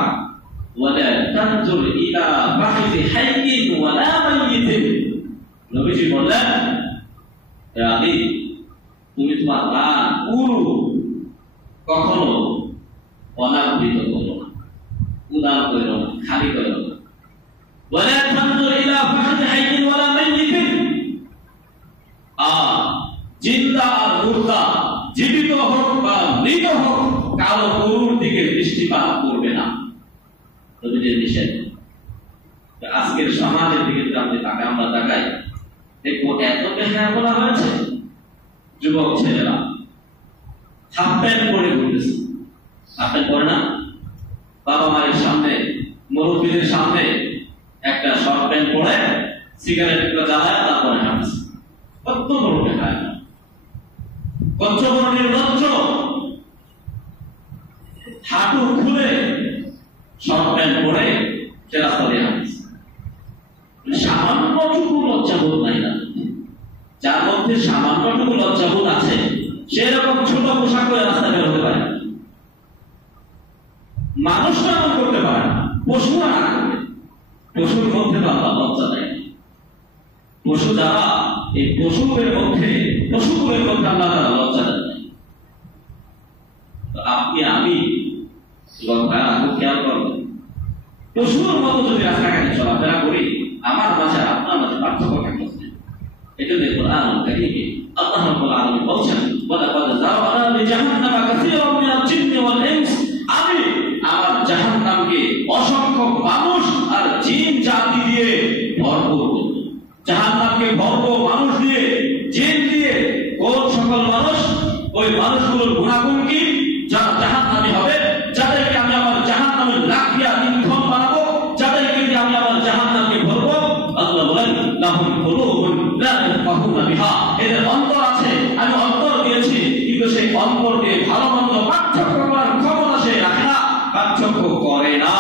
ওয়া লা তানজুর ইলা ফাখিযি হাইয়িন ওয়া লা মাইয়িতিন। নবীজি বললেন, হে আলী, তুমি তোমার রান পুরো কখনো অনাবৃত করো না, উদার করো না, খালি করো না। ওয়া লা তানজুর ইলা ফাখিযি হাইয়িন ওয়া লা মাইয়িতিন, জিন্দা আর মুর্দা, জীবিত হোক বা মৃত হোক, কারো গরুর দিকে দৃষ্টিপাত করবে না। নবীজির নিষেধ। আজকের সমাজের দিকে আমরা তাকাই, দেখবো এত বেহায়া বলা হয়েছে। যুবক ছেলেরা হাফ প্যান্ট পরে ঘুরতেছে, হাফ প্যান্ট পরে না, বাবা মায়ের সামনে, মুরব্বীদের সামনে একটা শর্ট প্যান্ট পরে সিগারেট জ্বালায় তারপরে হাঁটছে। কত বড় বেহায়া, কত বড় নির্লজ্জ। হাঁটু খুলে শর্ট প্যান্ট পরে সে রাস্তা দিয়ে হাঁটছে। সামান্যটুকু লজ্জাবোধ নাই না, যার মধ্যে সামান্যটুকু লজ্জাবোধ আছে সেরকম ছোট পোশাক করে রাস্তা বের হতে পারে। মানুষরা এমন করতে পারে না, পশুরা না করে। পশুর মধ্যে তো আল্লাহ লজ্জা দেয়। পশু যারা, এই পশুগুলোর মধ্যে আল্লাহ তাআলা লজ্জা দেন। আপনি আমি খেয়াল করবেন, পশুর মতো যদি রাস্তাঘাটে চলাফেরা করি, আমার মাঝে আপনার মাঝে পার্থক্য থাকবে। এজন্য কোরআনুল কারীমে আল্লাহ রাব্বুল আলামিন বলেছেন, ওয়ালাকাদ যারানা লিজাহান্নামা কাসীরাম মিনাল জিন্নি ওয়াল ইনস, আমি আমার জাহান্নামকে অসংখ্য মানুষ আর জিন জাতি দিয়ে ভরপুর করব। জাহান্নামকে ভরপুর মানুষ দিয়ে, জিন দিয়ে। কোন সকল মানুষ? ওই মানুষগুলোর গুণাগুণ কি? যারা জাহান্নামী হবে, যাদেরকে আমি আমার জাহান্নামের লাঠিয়া ইন্ধন বানাবো, যাদেরকে দিয়ে আমি আমার জাহান্নামকে ভরবো। আল্লাহ বলেন, লাহুম কুলুবুন লা ইয়াফকাহুনা বিহা, এদের অন্তর আছে, আমি অন্তর দিয়েছি, কিন্তু সেই অন্তর দিয়ে ভালো মন্দ পার্থক্য করার ক্ষমতা সে রাখে না, পার্থক্য করে না।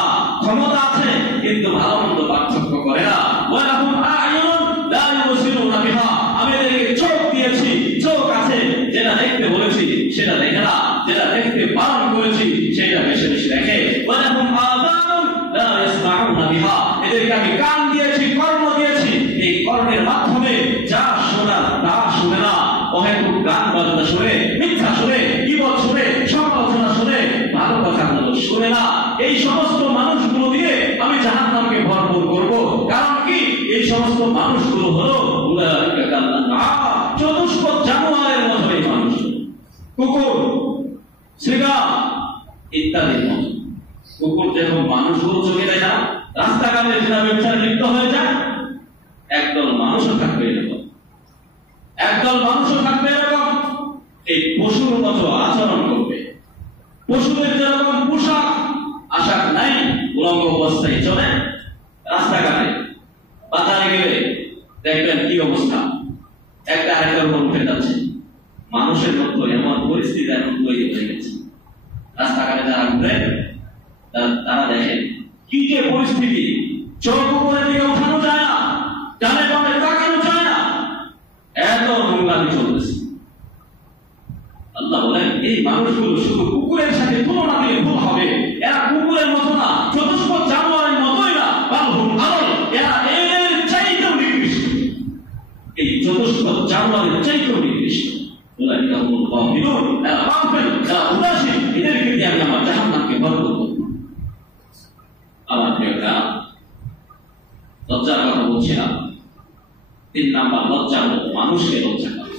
ক্ষমতা আছে কিন্তু ভালো মন্দ পার্থক্য করে না। ওয়া লাহুম আ'য়ুনুন লা ইউবসিরুনা বিহা, আমি এদেরকে চোখ দিয়েছি, চোখ আছে, যেটা দেখতে বলেছি সেটা দেখে না, যেটা দেখতে বারণ করেছি সেটা বেশি বেশি দেখে। ওয়া লাহুম আযানুন লা ইয়াসমাউনা বিহা, এদেরকে আমি কান দিয়েছি, কর্ণ দিয়েছি, এই কর্ণের মাধ্যমে যা শোনার তা শুনে না। অহেতুক গান বাজনা শুনে, মিথ্যা শুনে, গীবত শুনে, সমালোচনা শুনে, ভালো কথাগুলো শুনে না। এই সমস্ত মানুষগুলো দিয়ে আমি জাহান্নামকে ভরপুর করব। কারণ কি? এই সমস্ত মানুষগুলো হলো উলাইকা কাল আনআম, চতুষ্পদ জানোয়ারের মতো এই মানুষ, কুকুর, শ্রীগা ইত্যাদির মতো। কুকুর যেরকম মানুষগুলো চোখে দেখে না, রাস্তাঘাটে যেটা ব্যবসায় লিপ্ত হয়ে যায়, একদল মানুষও থাকবে এরকম, একদল মানুষও থাকবে এরকম, এই পশুর মতো আচরণ করবে। পশুদের যেরকম পোশাক আশাক নাই, উলঙ্গ অবস্থায় চলে রাস্তাঘাটে, বাজারে গেলে দেখবেন কি অবস্থা, একটা আরেকটার উপর উঠে যাচ্ছে। মানুষের মধ্যে এমন পরিস্থিতি এখন তৈরি হয়ে গেছে, রাস্তাঘাটে যারা ঘুরে তারা দেখেন কি যে পরিস্থিতি, চোখ উপরের দিকে উঠানো যায় না, ডানে বামে তাকানো যায় না, এত নোংরামি চলতেছে। আল্লাহ বলেন, এই মানুষগুলো শুধু কুকুরের সাথে তুলনা দিলে ভুল হবে। এরা কুকুরের মতো না, চতুষ্পদ জানোয়ারের মতোই না, বালহুম আদল, এরা এর চাইতেও নিকৃষ্ট, এই চতুষ্পদ জানোয়ারের চাইতেও নিকৃষ্ট। উলাইকা হুমুল গাফিলুন, এরা গাফিল, এরা উদাসীন, এদেরকে দিয়ে আমি আমার জাহান্নামকে ভরপুর করব। আমার প্রিয়রা, লজ্জার কথা বলছিলাম। 3 নাম্বার লজ্জা হলো মানুষকে লজ্জা করা।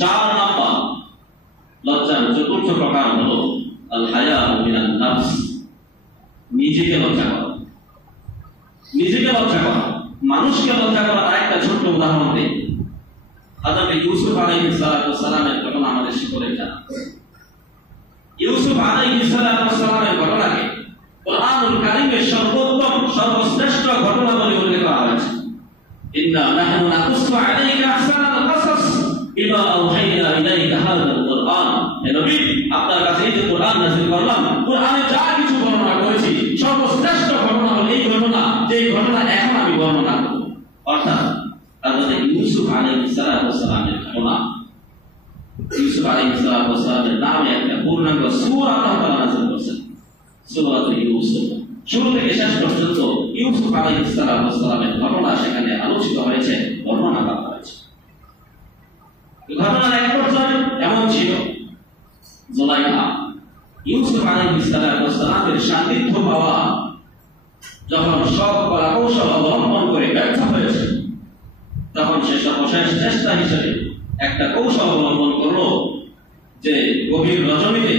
4 নাম্বার লজ্জার চতুর্থ প্রকার হলো আল হায়া মিনান নাফস, নিজেকে লজ্জা করা। নিজেকে লজ্জা করা, মানুষকে লজ্জা করার আরেকটা ছোট্ট উদাহরণ দিই। হযরত ইউসুফ আলাইহিস সালামের ঘটনা আমাদের সকলের জানা। ইউসুফ আলাইহিস সালামের ঘটনাকে কুরআনুল কারীমের সর্বোত্তম সর্বশ্রেষ্ঠ ঘটনা বলে উল্লেখ করা হয়েছে। ইন্না নাহনু নাকুসু আলাইকা আহসানাল কাসাস বিমা আওহাইনা ইলাইকা হাযাল কুরআন। হে নবী, আপনার কাছে এই যে কুরআন নাযিল করলাম, কুরআনে যা কিছু বর্ণনা করেছি সর্বশ্রেষ্ঠ ঘটনা হলো এই ঘটনা, যেই ঘটনা এখন আমি বর্ণনা করব। অর্থাৎ হযরত ইউসুফ আলাইহিস সালামের ঘটনা। ইউসুফ আলাইহিস সালামের নামে একটা পূর্ণাঙ্গ সূরা আল্লাহ তাআলা নাযিল করেছেন, সূরাতুল ইউসুফ। শুরু থেকে শেষ পর্যন্ত ইউসুফ আলাইহিস সালামের ঘটনা সেখানে আলোচিত হয়েছে, বর্ণনা করা হয়েছে। ঘটনার এক পর্যায়ে এমন ছিল, জুলাইখা ইউসুফ আলাইহিস সালামের সান্নিধ্য পাওয়া যখন সব কৌশল অবলম্বন করে ব্যর্থ হয়েছে, তখন সে সর্বশেষ চেষ্টা হিসেবে একটা কৌশল অবলম্বন করলো যে গভীর রজনীতে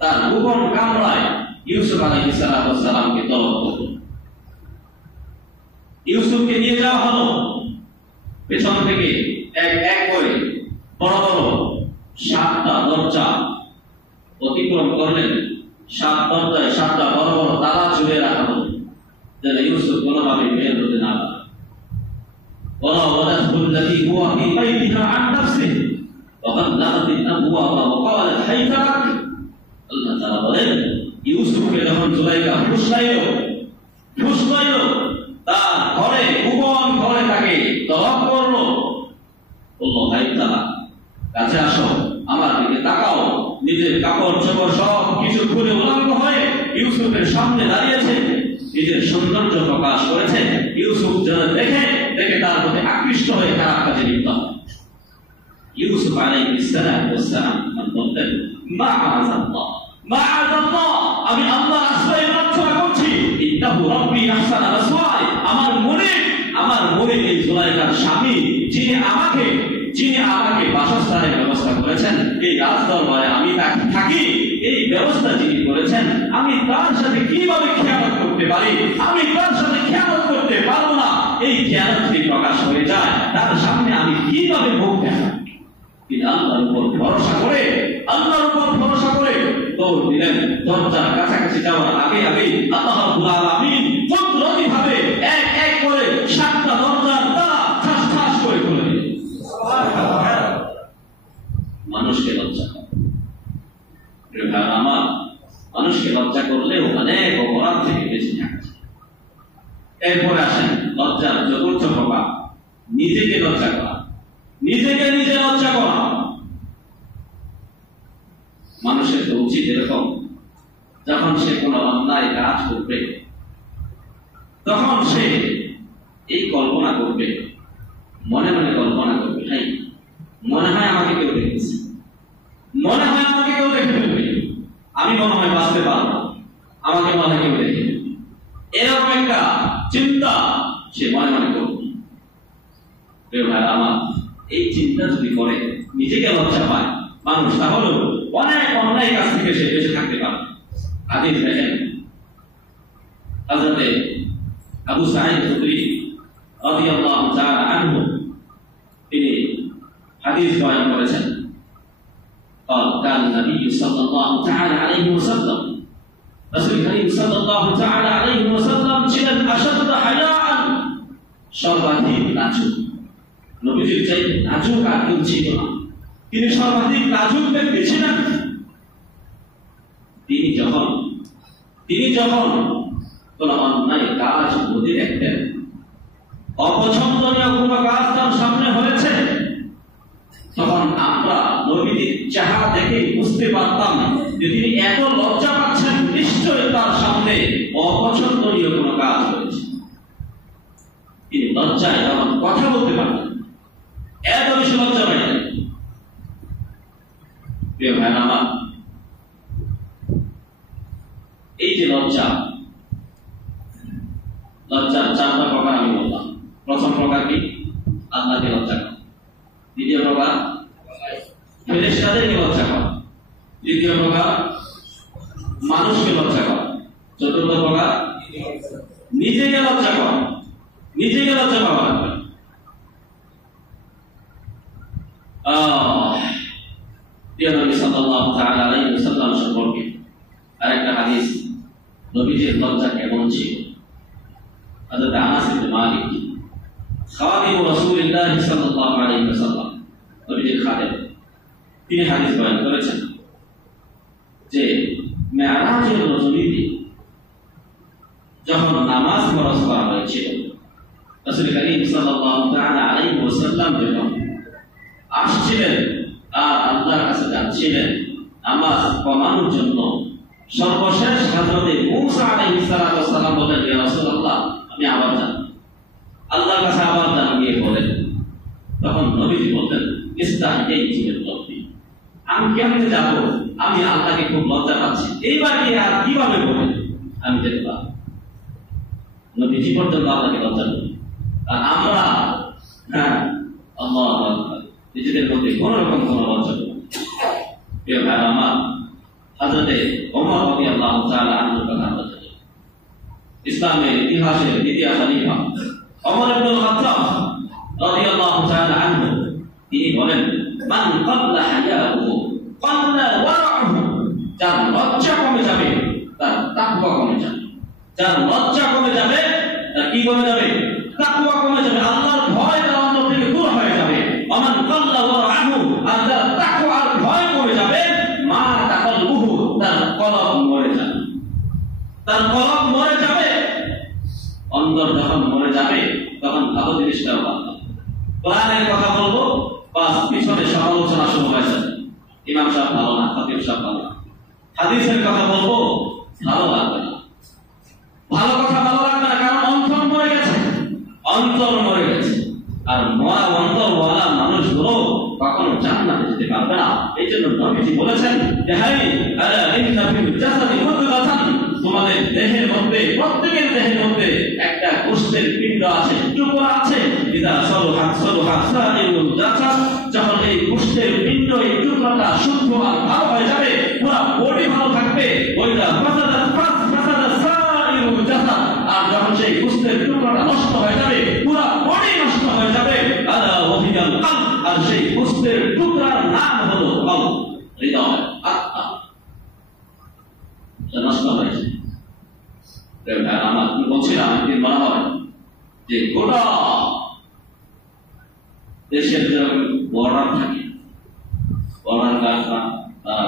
তার গোপন কামরায় ইউসুফ আলাইহিস সালামকে তলব করল। ইউসুফকে নিয়ে যাওয়া হলো, পেছন থেকে এক এক করে বড় বড় 7টা দরজা অতিক্রম করলেন। 7 দরজায় 7টা বড় বড় তালা ঝুলিয়ে রাখা হলো, যেন ইউসুফ কোনোভাবে বের হতে না পারে। وراودته التي هو في بيتها عن نفسه وغلقت الابواب وقالت هيت لك। আল্লাহ তাআলা বলেন, ইউসুফকে যখন জুলাইখা ফুসলাইল তার ঘরে, গোপন ঘরে তাকে তলব করলো, বলল হাইত লাক, কাছে আসো, আমার দিকে তাকাও। নিজের কাপড় চোপড় সব কিছু খুলে উলঙ্গ হয়ে ইউসুফের সামনে দাঁড়িয়েছে, নিজের সৌন্দর্য প্রকাশ করেছে। ইউসুফ যেন দেখে তার প্রতি আকৃষ্ট হয়ে খারাপ কাজে লিপ্ত হয়। ইউসুফ আলাইহিস সালাম বলতেন, মাআযাল্লাহ, আমি আল্লাহর আশ্রয় প্রার্থনা করছি। ইন্নাহু রাব্বি আহসানা মাসওয়াই, আমার মনে এই জুলাইখার স্বামী যিনি আমাকে বাসস্থানের ব্যবস্থা করেছেন, এই রাজদরবারে আমি থাকি, এই ব্যবস্থা যিনি করেছেন, আমি তার সাথে কিভাবে খেয়ানত করতে পারি? আমি তার সাথে খেয়ানত করতে পারবো না। এই খেয়ানত যদি প্রকাশ হয়ে যায়, তার সামনে আমি কিভাবে মুখ দেখাবো? তিনি আল্লাহর উপর ভরসা করে দৌড় দিলেন। দরজার কাছাকাছি যাওয়ার আগে আল্লাহ রাব্বুল আলামিন কুদরতিভাবে এক এক করে 7টা দরজার তালা ঠাস ঠাস করে খুলে দিলেন। মানুষকে লজ্জা আমার মানুষকে লজ্জা করলেও অনেক অপরাধ থেকে বেঁচে থাকে। এরপরে আসেন লজ্জার চতুর্থ প্রকার, নিজেকে লজ্জা করা। নিজে লজ্জা করা মানুষের তো উচিত এরকম, যখন সে কোনো অন্যায় কাজ করবে তখন সে এই কল্পনা করবে, মনে মনে কল্পনা করবে, হাই মনে হয় আমাকে কেউ দেখেছে, মনে হয় আমাকে কেউ দেখে ফেলবে, আমি মনে হয় বাঁচতে পারবো, আমাকে মনে হয় কেউ দেখে ফেলবে, এরকম একটা চিন্তা সে মনে মনে করবে। আমার এই চিন্তা যদি করে নিজেকে লজ্জা পায় মানুষ, তাহলে অনেক অন্যায় কাজ থেকে সে বেঁচে থাকতে পারে। হাদিস দেখেন, হযরত আবু সাঈদ খুদরি রাদিয়াল্লাহু তাআলা আনহু তিনি হাদিস বয়ান করেছেন, قال كان النبي صلى الله تعالى عليه وسلم রাসূল করিম সাল্লাল্লাহু তাআলা আলাইহি ওয়াসাল্লাম ছিলেন আশাদ্দ হায়াআন, সর্বাধিক লাজুক। নবীজির চাইতে লাজুক আর কেউ ছিল না, তিনি সর্বাধিক লাজুক ব্যক্তি ছিলেন। তিনি যখন কোন অন্যায় কাজ যদি দেখতেন, অপছন্দনীয় কোন কাজ তার সামনে হয়েছে, তখন আমরা নবীজির চেহারা দেখে বুঝতে পারতাম যে তিনি এত লজ্জা পাচ্ছেন, নিশ্চয়ই তার সামনে অপছন্দনীয় কোন কাজ হয়েছে। তিনি লজ্জায় তখন কথা বলতে পারতেন, এত বেশি লজ্জা পাইতেন। প্রিয় ভাই আমার, এই যে লজ্জার 4টা প্রকার আমি বললাম। প্রথম প্রকার কি? আল্লাহকে লজ্জা করা। দ্বিতীয় প্রকার ফেরেশতাদেরকে লজ্জা করা। তৃতীয় প্রকার মানুষকে লজ্জা করা। চতুর্থ প্রকার নিজেকে লজ্জা করা। প্রিয় নবী সাল্লাল্লাহু তাআলা আলাইহি ওয়াসাল্লাম সম্পর্কে আরেকটা হাদিস, নবীজির লজ্জা কেমন ছিল। হযরত আনাস ইবনে মালিক খাদিম রাসূলুল্লাহ সাল্লাল্লাহু আলাইহি ওয়াসাল্লাম, নবীজির খাদেম, তিনি হাদিস বয়ান করেছেন যে মেরাজের রজনীতে যখন নামাজ ফরজ করা হয়েছিল, রাসূল করিম সাল্লাল্লাহু তাআলা আলাইহি ওয়াসাল্লাম যখন আসছিলেন আর আল্লাহর কাছে যাচ্ছিলেন নামাজ কমানোর জন্য, সর্বশেষ হযরতে মূসা আলাইহিস সালাম বলেন, ইয়া রাসূলুল্লাহ আমি আবার যাব, আল্লাহর কাছে আবার যাব গিয়ে বলেন। তখন নবীজি বলতেন, ইস্তাহিয়াইতু মিন রাব্বি, আমি কেমনে যাব, আমি আল্লাহকে খুব লজ্জা পাচ্ছি, এইবার কি আর কিভাবে বলেন আমি যেতে পারব। নবীজি পর্যন্ত আল্লাহকে লজ্জা করেন, আর আমরা আল্লাহু আকবার নিজেদের মধ্যে কোন রকম কোন লজ্জা নেই। প্রিয় ভাই আমার, হযরতে ওমর রাদিয়াল্লাহু তাআলা আনহুর কথা আমরা জানি, ইসলামের ইতিহাসের দ্বিতীয় খলিফা ওমর ইবনুল খাত্তাব রাদিয়াল্লাহু তাআলা আনহু, তিনি বলেন, মান ক্বাল্লা হায়াউহু ক্বাল্লা ওয়ারাউহু, যার লজ্জা কমে যাবে তার তাকওয়া কমে যাবে, যার লজ্জা কমে যাবে তার কি কমে যাবে, তাকওয়া কমে যাবে, আল্লাহর ভয় তার অন্তর থেকে দূর হয়ে যাবে। ওমান ক্বাল্লা ওয়ারাউহু, আর যার তাকওয়া আর ভয় কমে যাবে, মা তাকালবুহু, তার কলব মরে যাবে, তার কলব মরে যাবে। অন্তর যখন মরে যাবে তখন ভালো জিনিসটাও বাদ। কোরআনের কথা বলবো, বাস পিছনে সমালোচনা শুরু হয়েছে, ইমাম সাহেব ভালো না, খতিব সাহেব ভালো না। হাদিসের কথা বলবো, ভালো লাগবে না, ভালো কথা ভালো লাগবে না, কারণ অন্তর মরে গেছে, অন্তর মরে গেছে। আর মরা অন্তরওয়ালা মানুষগুলো কখনো জান্নাতে যেতে পারবে না। এই জন্য নবীজি বলেছেন যে হাই আলা ইন্না ফিল জাসাদি মুদগাতান, তোমাদের দেহের মধ্যে, প্রত্যেকের দেহের মধ্যে একটা গোশতের পিণ্ড আছে, টুকরা আছে, ইদা সালুহা সালুহা সাইরুল জাসাদ, যখন এই গোশতের পিণ্ড, এই টুকরাটা শুদ্ধ আর ভালো হয়ে যাবে, পুরো বডি ভালো থাকবে। ওইটা ফাসাদাত ফাসাদাত সাইরুল জাসাদ, আর যখন সেই গোশতের টুকরাটা নষ্ট হয়ে যাবে, পুরো বডি নষ্ট হয়ে যাবে। আলা ওয়াহিয়াল কলব, আর সেই গোশতের টুকরার নাম হলো কলব, হৃদয়, আত্মা। নষ্ট হয়েছে। আমার কি বলছিলাম, একদিন বলা হয় যে গোটা দেশের যেরকম বর্ডার থাকে, বর্ডার গাছটা,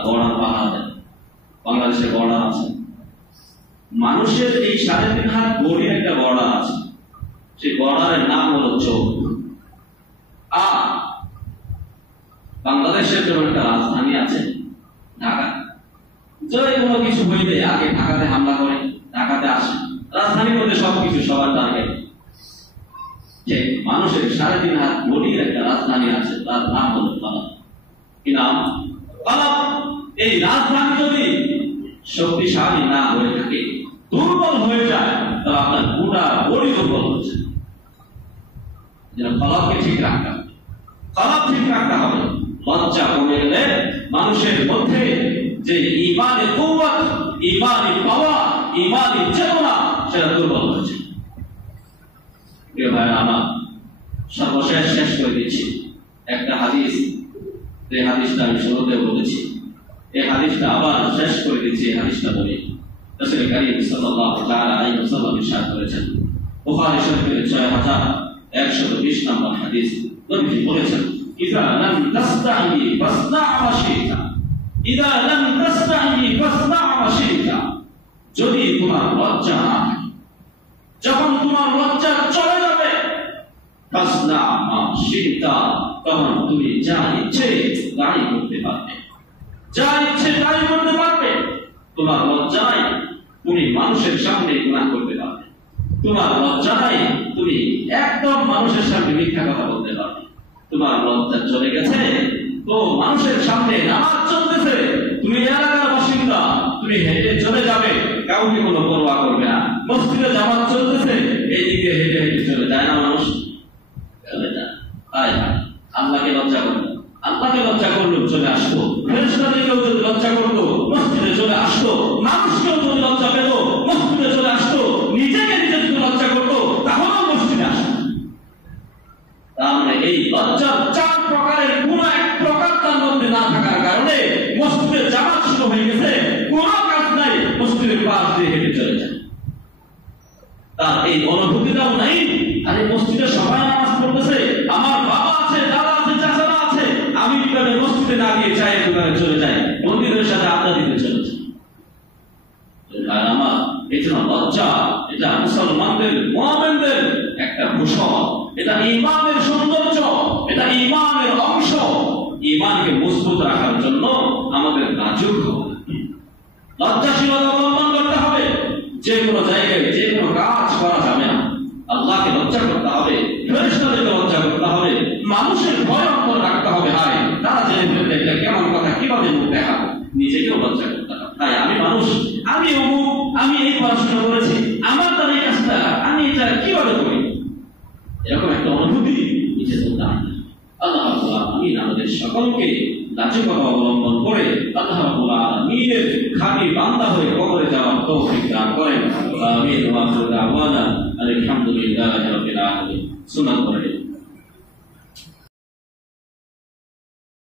বর্ডার পাহাড়, বাংলাদেশের বর্ডার আছে, মানুষের এই 3.5 হাত বড়ির একটা বর্ডার আছে, সেই বর্ডারের নাম হলো চোখ। আর বাংলাদেশের জন্য একটা রাজধানী আছে ঢাকা, যদি কোনো কিছু হইলে আগে ঢাকাতে হামলা করে, ঢাকাতে আসে, রাজধানীর মধ্যে সবকিছু সবার টার্গেট। যে মানুষের 3.5 হাত বড়ির একটা রাজধানী আছে, তার নাম হলো কলব। কি নাম? কলব। এই রাজধানী যদি শক্তিশালী না হয়ে থাকে, দুর্বল হয়ে যায়, তবে আপনার গোটা বড়ি দুর্বল হচ্ছে। কলবকে ঠিক রাখতে হবে, কলব ঠিক রাখতে হবে। লজ্জা কমে গেলে মানুষের মধ্যে যে ঈমানের কুওয়াত, ঈমানের পাওয়ার, ঈমানের চেতনা, সেটা দুর্বল হচ্ছে। প্রিয় ভাই আমার, সর্বশেষ শেষ করে দিচ্ছি একটা হাদিস, এই হাদিসটা আমি শুরুতে বলেছি, এই হাদিসটা আবার শেষ করে দিচ্ছি। এই হাদিসটা বলি, রাসূল করিম সাল্লাল্লাহু তাআলা আলাইহি ওয়াসাল্লাম ইরশাদ করেছেন, বুখারী শরীফের 6120 নম্বর হাদিস, নবীজি বলেছেন, ইযা লাম তাস্তাহি ফাসনা' মা শি'তা, ইযা লাম তাস্তাহি ফাসনা' মা শি'তা, যদি তোমার লজ্জা না থাকে, যখন তোমার লজ্জা চলে যাবে, ফাসনা' মা শি'তা, তখন তুমি যা ইচ্ছে তাই করতে পারবে, যা ইচ্ছে তাই করতে পারবে। তোমার লজ্জা নাই, তুমি মানুষের সামনে গুনাহ করতে পারবে, তোমার লজ্জা নাই, তুমি একদম মানুষের সামনে মিথ্যা কথা বলতে পারবে। তোমার লজ্জা চলে গেছে তো মানুষের সামনে নামাজ চলতেছে, তুমি এলাকার বাসিন্দা, তুমি হেঁটে চলে যাবে, কাউকে কোনো পরোয়া করবে না। মসজিদে জামাত চলতেছে, এইদিকে হেঁটে হেঁটে চলে যায় না মানুষ, চলে যায়। আল্লাহকে লজ্জা করবে, আল্লাহকে লজ্জা করলেও চলে আসতো, ফেরেশতাদেরকেও যদি লজ্জা করতো মসজিদে চলে আসতো, মানুষকেও যদি লজ্জা পেত মসজিদে চলে আসতো, নিজেকে নিজে যদি লজ্জা করতো তাহলেও মসজিদে আসতো। তাহলে এই লজ্জার 4 প্রকারের কোন এক এই অনুভূতিটাও নাই। আরে মসজিদে সবাই নামাজ পড়তেছে, আমার বাবা আছে, দাদা আছে, চাচারা আছে, আমি কিভাবে মসজিদে না গিয়ে চায়ের দোকানে চলে যাই, বন্ধুদের সাথে আড্ডা দিতে চলেছে। আর আমার এই জন্য লজ্জা, এটা মুসলমানদের মুমিনদের একটা ভূষণ, এটা ঈমানের সৌন্দর্য, এটা ঈমানের অংশ। ঈমানকে মজবুত রাখার জন্য আমাদের লাজুক হওয়া, লজ্জাশীলতা অবলম্বন করতে হবে। যে কোনো জায়গায় যে কোনো কাজ করা যাবে না, আল্লাহকে লজ্জা করতে হবে, ফেরেশতাদেরকে লজ্জা করতে হবে, মানুষের ভয় অন্তর রাখতে হবে। হায় তারা জেনে ফেললে এটা কেমন কথা, কিভাবে মুখ দেখাবো, নিজেকেও লজ্জা করতে হবে। তাই আমি মানুষ, আমি অমুক, আমি এই পড়াশোনা করেছি, আমার দ্বারা এই কাজটা, আমি এটা কিভাবে করি, এরকম একটা অনুভূতি নিজে চলতে হয়। আল্লাহ রাব্বুল আলামিন আমাদের সকলকে লাজুকতা অবলম্বন করে আল্লাহ রাব্বুল আলামিনের খাঁটি বান্দা হয়ে কবরে যাওয়ার তৌফিক দান করেন। আমিন ওয়া আখিরু দাওয়ানা আলহামদুলিল্লাহি রাব্বিল আলামিন। সুন্নাত